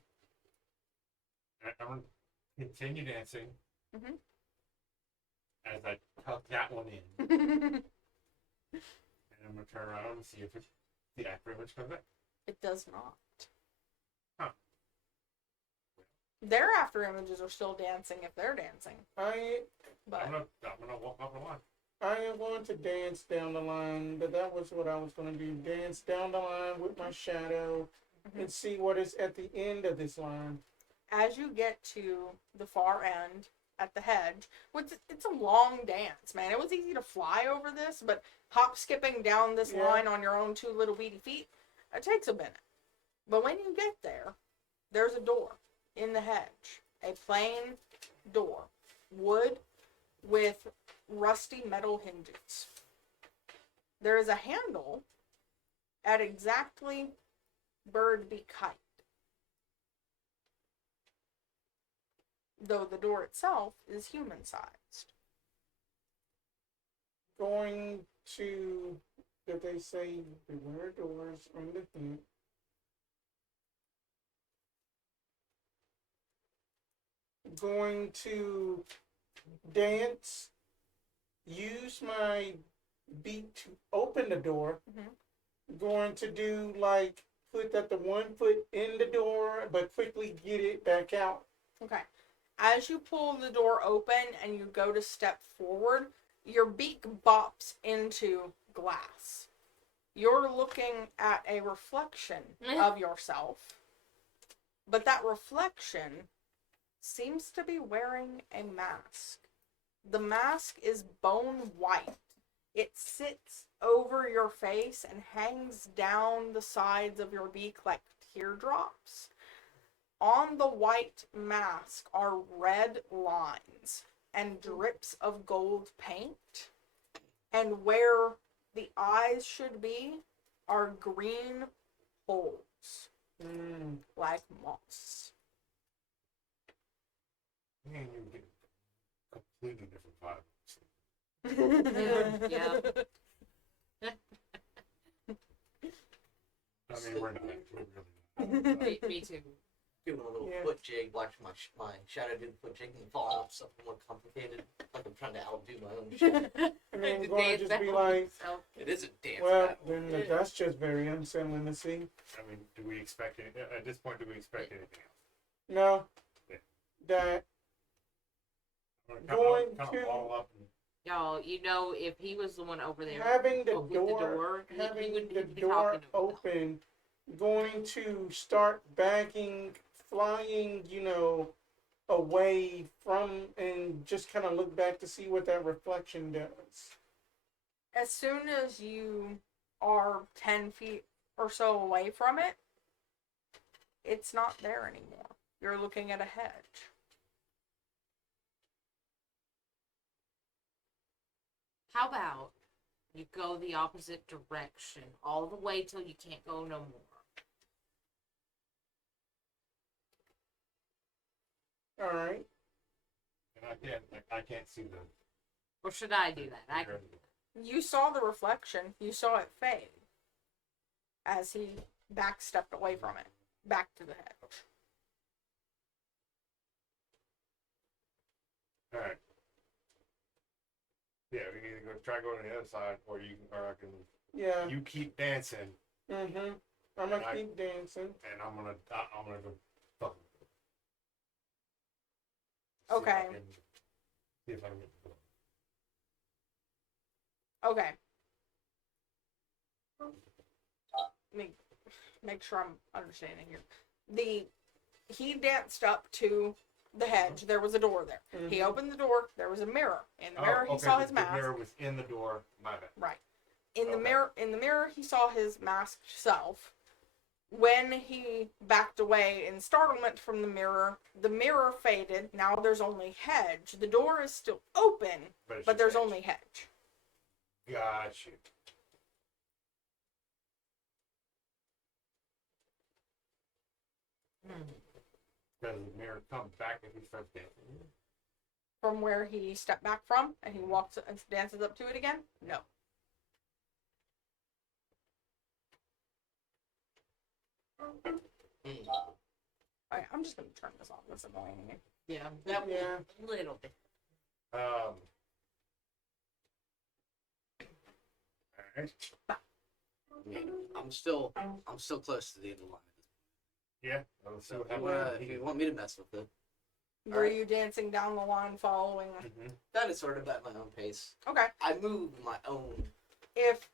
I'm gonna continue dancing Mhm. as I tuck that one in, and I'm gonna turn around and see if the after image comes back. It does not. Huh. Their after images are still dancing if they're dancing, I but I'm gonna walk up the line. am going to dance down the line, but that was what I was going to do. Dance down the line with my shadow and see what is at the end of this line. as you get to the far end at the hedge, it's a long dance, man. It was easy to fly over this, but hop skipping down this Yeah. line on your own two little beady feet, it takes a minute. But when you get there, there's a door in the hedge, a plain door, wood with rusty metal hinges. There is a handle at exactly bird beak height, though the door itself is human sized. Going to, did they say beware doors on the hint? Going to dance, use my beat to open the door. Going to do like put that the 1 foot in the door, but quickly get it back out. Okay. As you pull the door open and you go to step forward, your beak bops into glass. You're looking at a reflection of yourself, but that reflection seems to be wearing a mask. The mask is bone white. It sits over your face and hangs down the sides of your beak like teardrops. On the white mask are red lines and drips of gold paint. And where the eyes should be are green holes, like moss. Me and you get a completely different vibe. Yeah. I mean, we're not. We're really not. Me too. Doing a little Yeah. foot jig, watch my shadow do the foot jig and fall off something more complicated. Like I'm trying to outdo my own shit. And then To going to dance just be back like, himself. It is a dance well, battle. then that's just very unsettling to see. I mean, do we expect it at this point? Do we expect anything else? No, Yeah. that I'm Going kind to- of ball up and Y'all, you know, if he was the one over there having the with door, he having would the be door talking to him. open, going to start backing, flying, away from, and just kind of look back to see what that reflection does. As soon as you are 10 feet or so away from it, it's not there anymore. You're looking at a hedge. How about you go the opposite direction all the way till you can't go no more? All right. and I can't see the. Or should I do that? I can do that. You saw the reflection. You saw it fade as he backstepped away from it, back to the hedge. All right. Yeah, we can either try going to the other side, or I can. Yeah. You keep dancing, I'm gonna keep dancing. and I'm gonna go. Fuck. Okay. See if I can get the book. Okay. Make sure I'm understanding here. He danced up to the hedge, there was a door there. He Mhm. opened the door, there was a mirror. In the mirror, he saw his The mask. mirror was in the door. My bad. Right. In the Okay. mirror, he saw his masked self. When he backed away in startlement from the mirror faded. Now there's only hedge. The door is still open, But, it's but just there's edge. only hedge. Got you. Does the mirror come back if he starts dancing? From where he stepped back from, and he walks and dances up to it again? No. Alright, I'm just gonna turn this off. That's annoying me. Yeah, that was Yeah. a little bit. Alright. I'm still close to the end of the line. Yeah. Let's see So what if you, happens. wanna, if you want me to mess with it, Were Alright. you dancing down the line following? Mhm. kind of sort of at my own pace. Okay. I move my own. If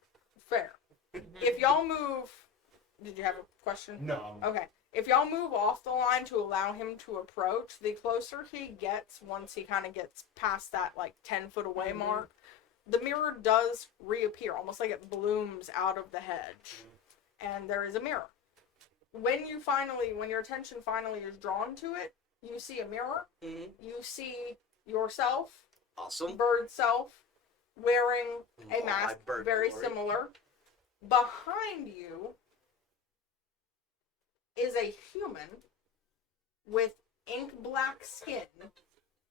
fair. If y'all move, did you have a question? No. Okay. If y'all move off the line to allow him to approach, the closer he gets, once he kind of gets past that like 10-foot away mark, the mirror does reappear, almost like it blooms out of the hedge, and there is a mirror. When your attention finally is drawn to it, you see a mirror. Mhm. You see yourself, Awesome. bird self, wearing a My mask bird very glory. similar. Behind you is a human with ink black skin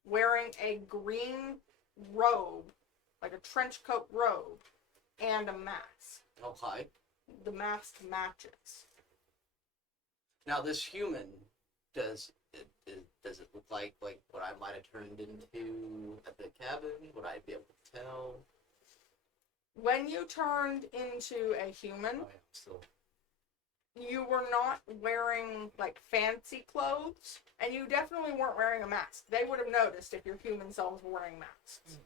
wearing a green robe, like a trench coat robe, and a mask. Okay. The mask matches. Now this human, does it look like what I might have turned into at the cabin? Would I be able to tell? When you turned into a human, Oh, yeah, still. you were not wearing like fancy clothes, and you definitely weren't wearing a mask. They would have noticed if your human selves were wearing masks.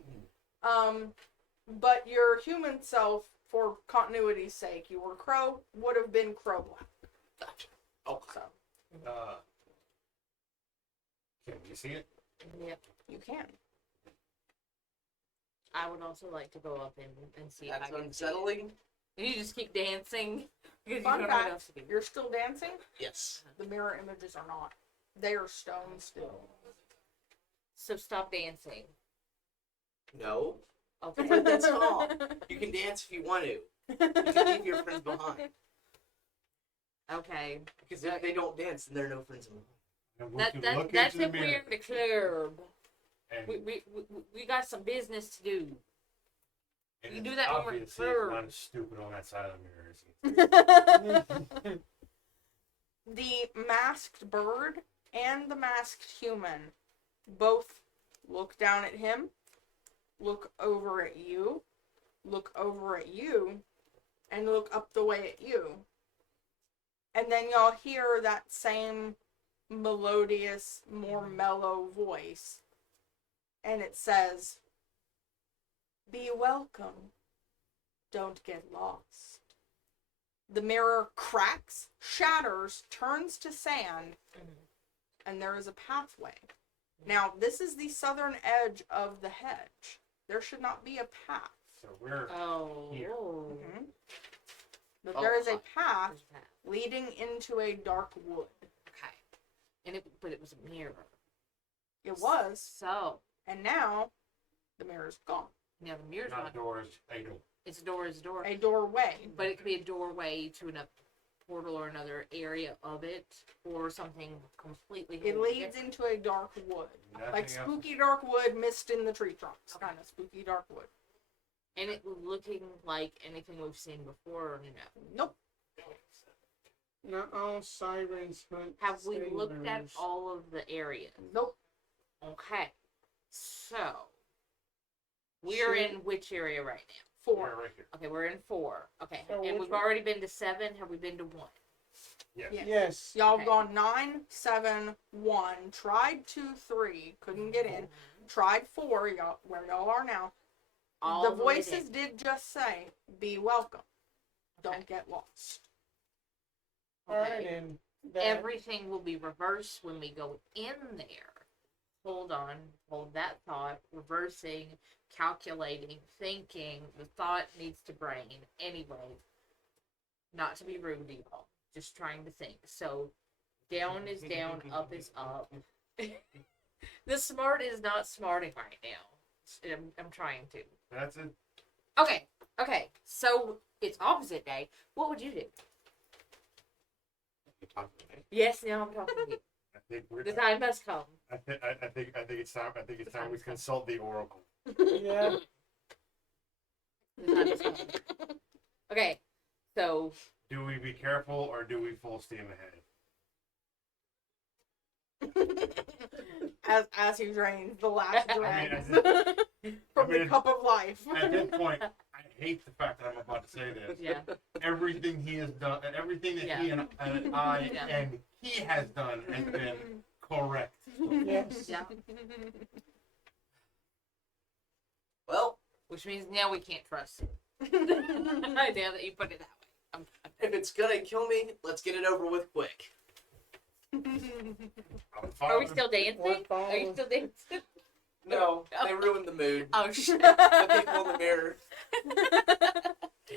But your human self, for continuity's sake, you were crow, would have been crow black. Gotcha. Okay. So Can you see it? Yep. you can. I would also like to go up and see if I That's can see it. unsettling. And you just keep dancing because you Fun don't know what fact, else to do. you're still dancing. Yes. The mirror images are not. They are stone still. So stop dancing. No. Okay. But that's all. You can dance if you want to. You can leave your friends behind. Okay. Because if they don't dance, then there are no friends behind. And we can look That's into if the we're mirror. in the club. And, We got some business to do. and you it's do that when we're obvious in he's third. not stupid on that side of the mirror. Is he? The masked bird and the masked human both look down at him, look over at you, look over at you, and look up the way at you. And then y'all hear that same melodious, more mellow voice. And it says, "Be welcome. Don't get lost." The mirror cracks, shatters, turns to sand, and there is a pathway. Now, this is the southern edge of the hedge. There should not be a path. So we're Oh. Here. Mm-hmm. But Oh, there is a fine. path There's that. leading into a dark wood. Okay. But it was a mirror. It was, So and now the mirror's gone. now the mirror's not not. doors. I don't. It's a door. It's a door. A doorway. But it could be a doorway to another portal or another area of it, or something completely. It wholly leads different. into a dark wood. Nothing Like else. spooky dark wood mist in the tree trunks. Okay. Kind of spooky dark wood. And it looking like anything we've seen before. Nope. Not all sirens hunt. Have we looked at savers. all of the areas? Nope. Okay. So we're in which area right now? Four. We're right here. Okay, we're in 4. Okay, So and which we've one? already been to 7. Have we been to 1? Yes. Yeah. Yes. Y'all Okay. have gone 9, 7, 1, tried 2, 3, couldn't get in. Tried 4, y'all where y'all are now. All The the way voices down. did just say, "Be welcome. Don't Okay. get lost." All right, Okay. and that, Everything will be reversed when we go in there. hold that thought, reversing, calculating, thinking. The thought needs to brain anyway. Not to be rude to y'all, just trying to think. So, down is down, up is up. The smart is not smarting right now. I'm trying to. That's it. Okay. So it's opposite day. What would you do? You talk to me. Yes, now I'm talking to you. I think we're. The time has come. I think it's time. I think it's time we consult the oracle. Yeah. The time has come. Okay, so Do we be careful or do we full steam ahead? As he drains the last I dregs mean, from I mean, the cup of life. at this point, I hate the fact that I'm about to say this. yeah, Everything he has done, and everything that he and I Yeah. and he has done has been correct. Yes. yeah. Well, Which means now we can't trust him. Now that you put it that way. if it's gonna kill me, let's get it over with quick. I'm Are we following- still dancing? What Are you phone? still dancing? No, they ruined the mood. Oh shit! The people in the mirror.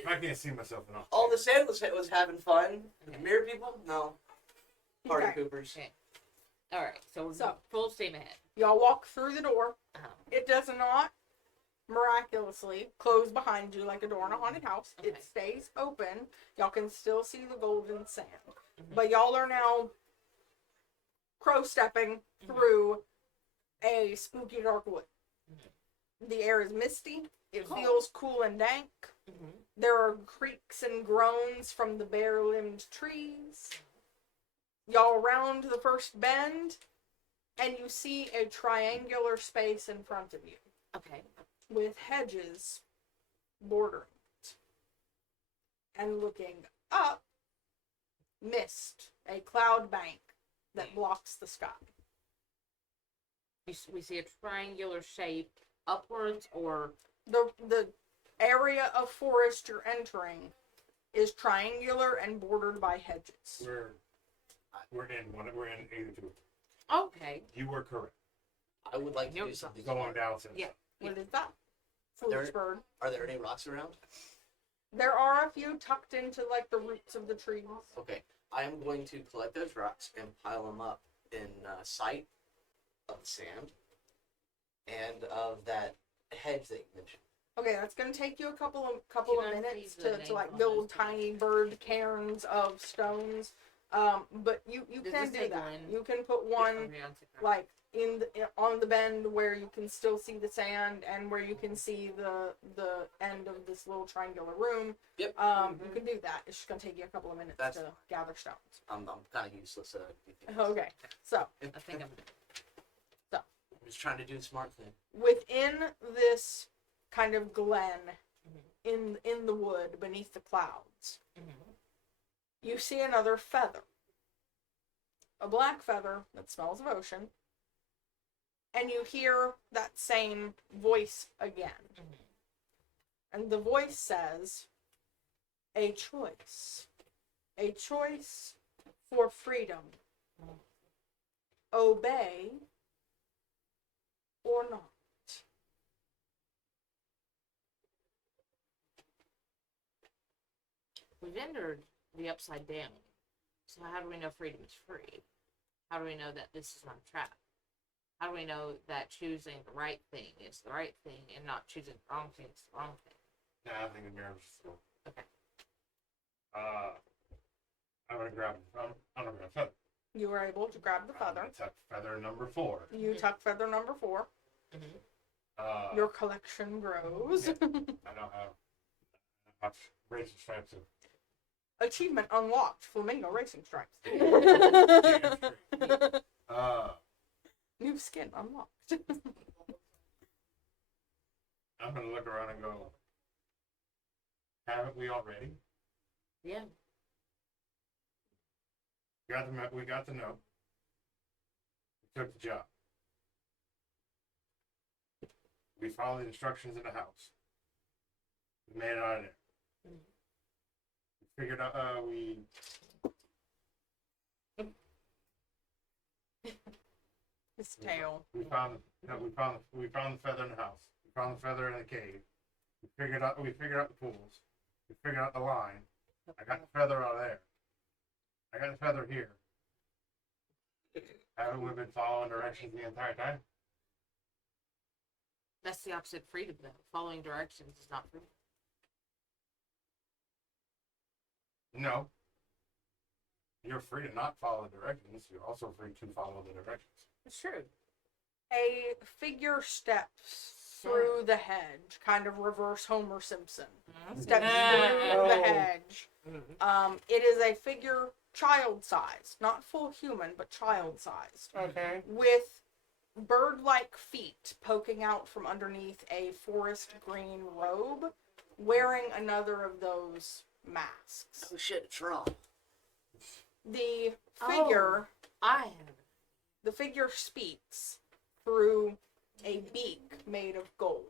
I can't see myself enough. All the sand was having fun. The mirror people, no. Party Okay. poopers. Okay. All right, so So- full steam ahead. Y'all walk through the door. Uh-huh. It does not miraculously close behind you like a door in a haunted house. Okay. It stays open. Y'all can still see the golden sand. Mhm. But y'all are now crow stepping through a spooky dark wood. The air is misty. It Cool. feels cool and dank. Mm-hmm. There are creaks and groans from the bare-limbed trees. Y'all round the first bend, and you see a triangular space in front of you Okay. with hedges bordering it. And looking up, mist, a cloud bank that blocks the sky. We see a triangular shape upwards or The area of forest you're entering is triangular and bordered by hedges. We're in 82. okay. You were correct. I would like to Nope. do something. Going smart. down since. Yeah. What is that? Foolish There- bird. Are there any rocks around? There are a few tucked into like the roots of the trees. Okay, I am going to collect those rocks and pile them up in sight of the sand and of that hedge that you mentioned. Okay, that's gonna take you a couple of Can I minutes see the to names like on build those tiny bird cairns of stones. But you Does can this do take that. one? You can put one Okay, I'll take that. like on the bend where you can still see the sand and where you can see the end of this little triangular room. Yep. You can do that. It's just gonna take you a couple of minutes That's to fine. gather stones. I'm kind of useless at anything. Okay, so I think I'm. I'm just trying to do the smart thing. within this kind of glen in the wood beneath the clouds, Mhm. you see another feather. A black feather that smells of ocean. And you hear that same voice again. Mhm. And the voice says, a choice. A choice for freedom. Obey or not. We've entered the upside down. So how do we know freedom is free? How do we know that this is not a trap? How do we know that choosing the right thing is the right thing and not choosing the wrong thing is the wrong thing? Nah, I think the mirror's still. Okay. I'm gonna grab. I'm gonna grab feather. You were able to grab the I'm feather. gonna tuck feather number 4. You tuck feather number 4. Your collection grows. Yeah. I don't have racing stripes. Achievement unlocked. Flamingo racing stripes. New skin unlocked. I'm gonna look around and go. Haven't we already? Yeah. We got the note. We took the job. We followed the instructions in the house. We made it out of there. We figured out. His tail. We found the feather in the house. We found the feather in the cave. We figured out the pools. We figured out the line. I got the feather out of there. I got the feather here. Haven't we been following directions the entire time? That's the opposite of freedom, though. Following directions is not freedom. No. You're free to not follow the directions. You're also free to follow the directions. It's true. A figure steps through the hedge, kind of reverse Homer Simpson. Steps through the hedge. It is a figure child-sized, not full human, but child-sized, Okay. with bird-like feet poking out from underneath a forest green robe, wearing another of those masks. Oh shit, it's wrong. The figure, the figure speaks through a beak made of gold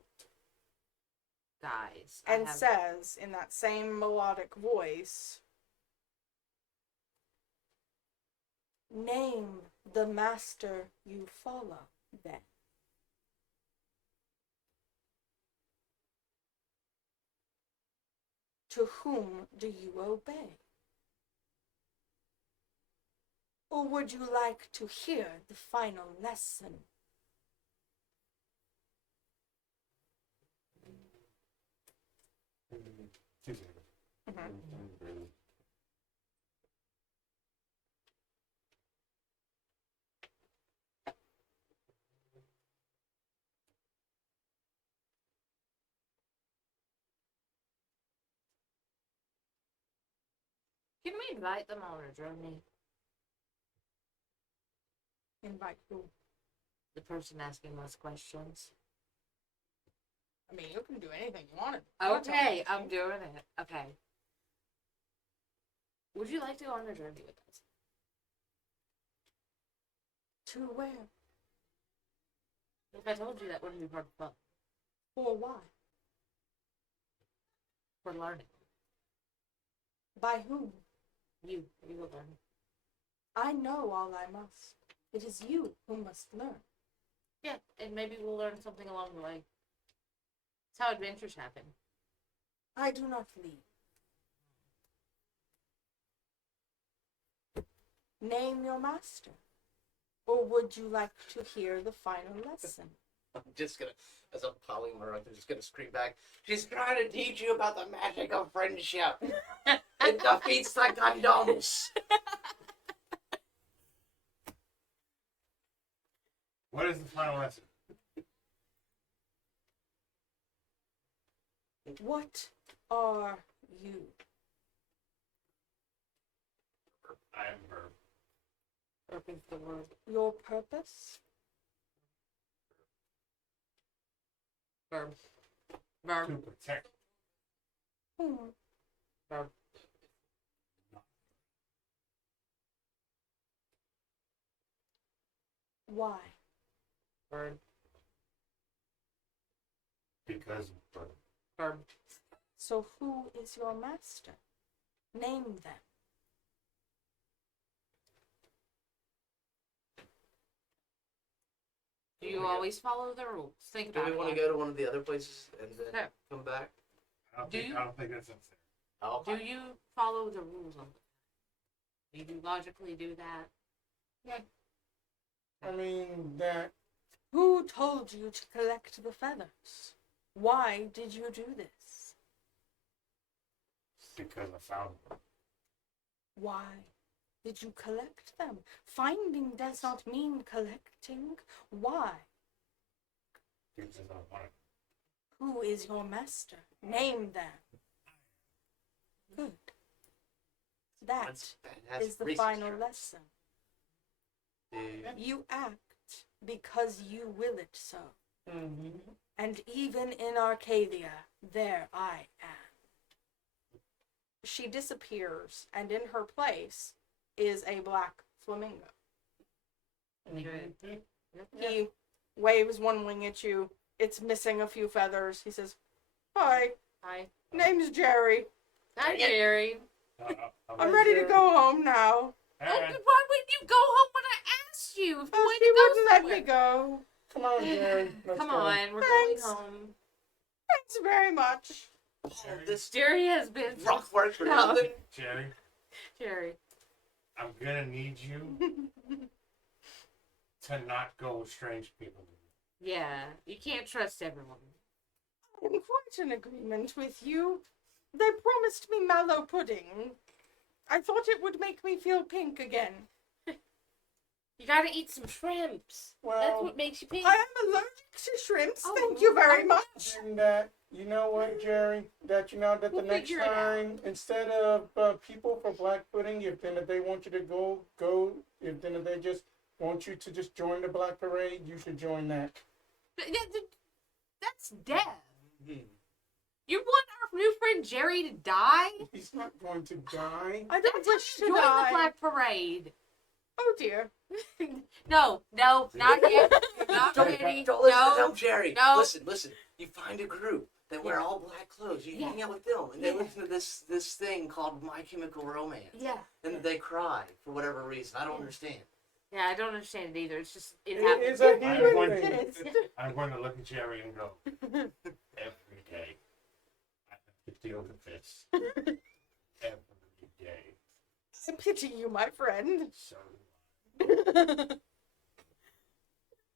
Guys. and says in that same melodic voice, "Name the master you follow, then." To whom do you obey? Or would you like to hear the final lesson? Two seconds. Can we invite them on a journey? Invite who? The person asking us questions. I mean, you can do anything you want to. Okay, I'm doing it. Okay. Would you like to go on a journey with us? To where? If I told you, that wouldn't be part of the fun. For why? For learning. By whom? You will learn. I know all I must. It is you who must learn. Yeah, and maybe we'll learn something along the way. That's how adventures happen. I do not leave. Name your master. Or would you like to hear the final lesson? I'm just gonna, as a polymer, I'm just gonna scream back. She's trying to teach you about the magic of friendship. It defeats the condoms. What is the final lesson? What are you? I am her. Purpose the word. Your purpose? Verb. To Verb. protect. Whom? Verb. Why? Verb. Because Verb. So who is your master? Name them. Do you always follow the rules? Think Do about we it. want to go to one of the other places and then No. come back? I don't Do think you- I don't think that's necessary. Oh, Do you follow the rules of it? Do you logically do that? I mean that. Who told you to collect the feathers? Why did you do this? Because I found her. Why did you collect them? Finding does not mean collecting. Why? Because I wanted. Who is your master? Name them. Good. That that's is the racist final terms. lesson. Dude. You act because you will it so. Mm-hmm. And even in Arcadia, there I am. She disappears, and in her place is a black flamingo. Good. He waves one wing at you. It's missing a few feathers. He says, "Hi, Hi. name's Jerry. Hi, Jerry. I'm ready to go home now." Oh, why wouldn't you go home when I asked you? If you wanted to wouldn't let me somewhere. go. Come on, Jerry. Let's Come go. on, we're Thanks. going home. Thanks very much. All this Jerry has been rock work for No. nothing. Jerry, Jerry. I'm gonna need you to not go with strange people. Yeah, you can't trust everyone. I'm quite in agreement with you. They promised me mallow pudding. I thought it would make me feel pink again. You gotta eat some shrimps. That's Well, what makes you pink. I am allergic to shrimps. Oh, Thank you very I'm- much. and that you know what, Jerry? That you know that We'll the next figure it out. time, instead of people for black pudding, if they want you to go. If they just want you to just join the black parade, you should join that. That's death. Hmm. You want our new friend Jerry to die? He's not going to die. I don't wish to Join the die. Black Parade. Oh dear. No, not yet. Not Don't, ready. don't listen to No. them, Jerry. No. Listen. You find a group that wear all black clothes. You Yeah. hang out with them, and they Yeah. listen to this thing called My Chemical Romance. Yeah. And they cry for whatever reason. I don't understand. Yeah, I don't understand it either. It's just it It happens. is a I'm healing going thing. to, I'm going to look at Jerry and go, every day, I have to deal with this. Every day. I pity you, my friend. So,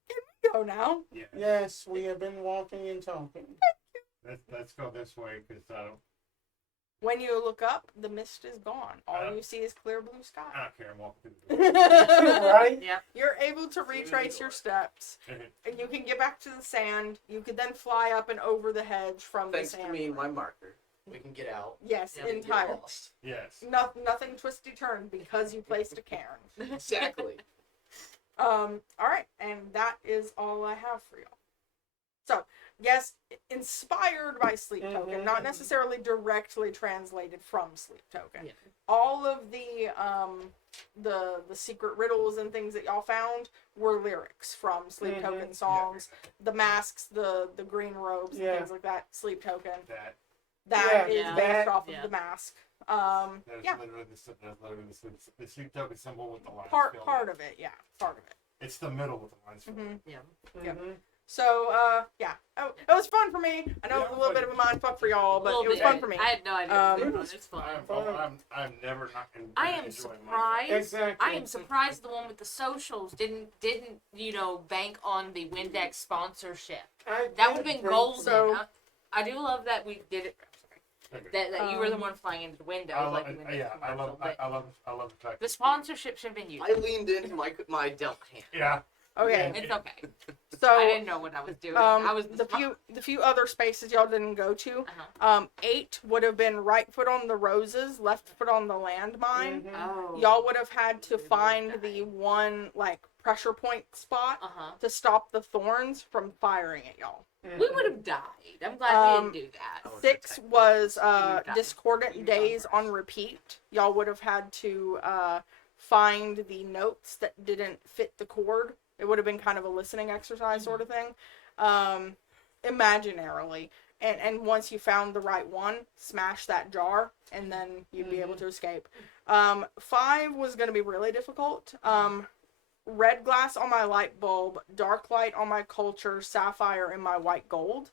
Can we go now? yeah. Yes, we have been walking and talking. Let's go this way, because When you look up, the mist is gone. All Uh, you see is clear blue I sky. don't care. I'm walking through the door. Right? Yeah. You're able to retrace your steps, and you can get back to the sand. You could then fly up and over the hedge from Thanks the to sand. me and my marker, we can get out. Yes, Yeah, and get entirely. lost. Yes. Nothing twisty turned because you placed a cairn. Exactly. All right, and that is all I have for y'all. So, yes, inspired by Sleep Token, not necessarily directly translated from Sleep Token. Yeah. All of the secret riddles and things that y'all found were lyrics from Sleep Token songs. The masks, the green robes, and things like that. Sleep Token. That is Yeah. based off Yeah. of the mask. That is Yeah. literally the sleep token symbol with the lines. Part filled part in. of it, yeah, part of it. It's the middle with the lines filled in. Yeah. Mhm. So, yeah, it was fun for me. I know it was a little bit of a mind fuck for y'all, but it was fun for me. I had no idea. Um, What was going on. It's fun. I'm never not going I am surprised. Exactly. I am surprised the one with the socials didn't bank on the Windex sponsorship. That would have been golden. So- I do love that we did it. That you were the one flying into the window. I love, like the Windex yeah, I commercial, love, but I love the fact. the that- sponsorship should have been used. I leaned into my dealt hand. Yeah. Okay, It's okay. so I didn't know what I was doing. I was the few other spaces y'all didn't go to. Uh-huh. 8 would have been right foot on the roses, left foot on the landmine. Mhm. Oh. Y'all would have had to find the one like pressure point spot to stop the thorns from firing at y'all. We would have died. I'm glad we didn't do that. Oh, 6 was got it. discordant days on repeat. Y'all would have had to find the notes that didn't fit the chord. It would have been kind of a listening exercise sort of thing, imaginarily. And once you found the right one, smash that jar, and then you'd be able to escape. 5 was going to be really difficult. Red glass on my light bulb, dark light on my culture, sapphire in my white gold.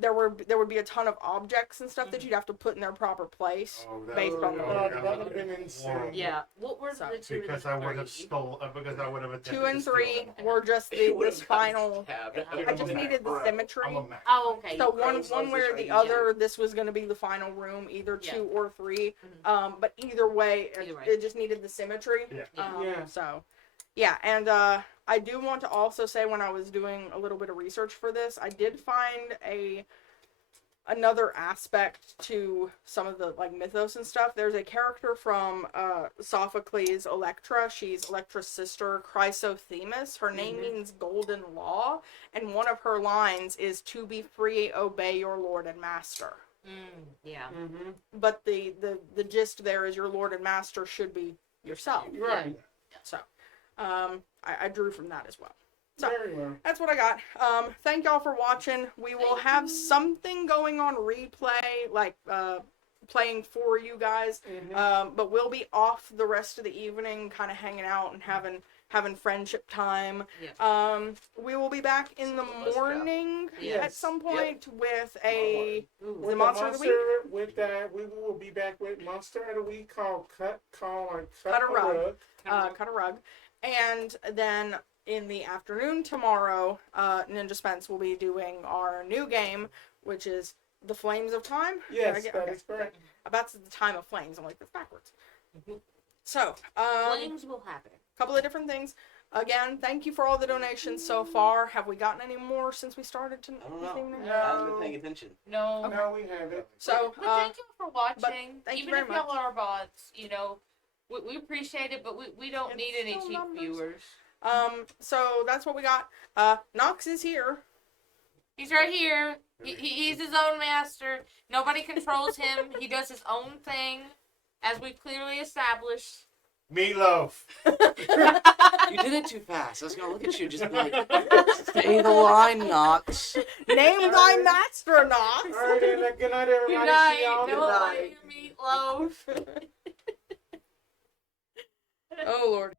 There would be a ton of objects and stuff that you'd have to put in their proper place based on the that would have been insane. Yeah. What were So- the 2 Because I would have because I would have attempted 2 and to 3 steal it. were just It the would've this gotten final. stabbed. I just needed the symmetry. I'm a Mac. Oh, okay. So you- one way or the other, this was going to be the final room, either 2 or 3. But either way, Either way. it just needed the symmetry. Yeah. Yeah. So, yeah, and I do want to also say when I was doing a little bit of research for this, I did find another aspect to some of the like mythos and stuff. There's a character from Sophocles' Electra. She's Electra's sister, Chrysothemis. Her name means golden law, and one of her lines is "To be free, obey your lord and master." Yeah. Mm-hmm. But the gist there is your lord and master should be yourself. Right. So, I drew from that as well. So, Very well. that's what I got. Thank y'all for watching. We will have something going on replay, like playing for you guys. Mhm. But we'll be off the rest of the evening, kind of hanging out and having having friendship time. Yeah. We will be back in the Some of us morning Yes. at some point with a Ooh. The Monster of the Week? With that, we will be back with Monster of the Week called Cut Cut a Rug. Cut a Rug. And then in the afternoon tomorrow, Ninja Spence will be doing our new game, which is The Flames of Time. Yes, Did I that get- is correct. That's the Time of Flames. I'm like, that's backwards. Mhm. So, Flames will happen. couple of different things. Again, thank you for all the donations so far. Have we gotten any more since we started to? I don't know. anything I now? haven't been paying attention. No. Okay. No, we haven't. So, But thank you for watching. thank you Even very if y'all much. are bots, you know, we appreciate it, but we don't It's need any still cheap numbers. viewers. so that's what we got. Knox is here. He's right here. He's his own master. Nobody controls him. He does his own thing, as we've clearly established. Meatloaf. You did it too fast. I was gonna look at you, just be like, say the line, Knox. Name thy master, Knox. All right, then, good night, everybody. Good night. See y'all. Don't night. let your meatloaf. Oh, Lord.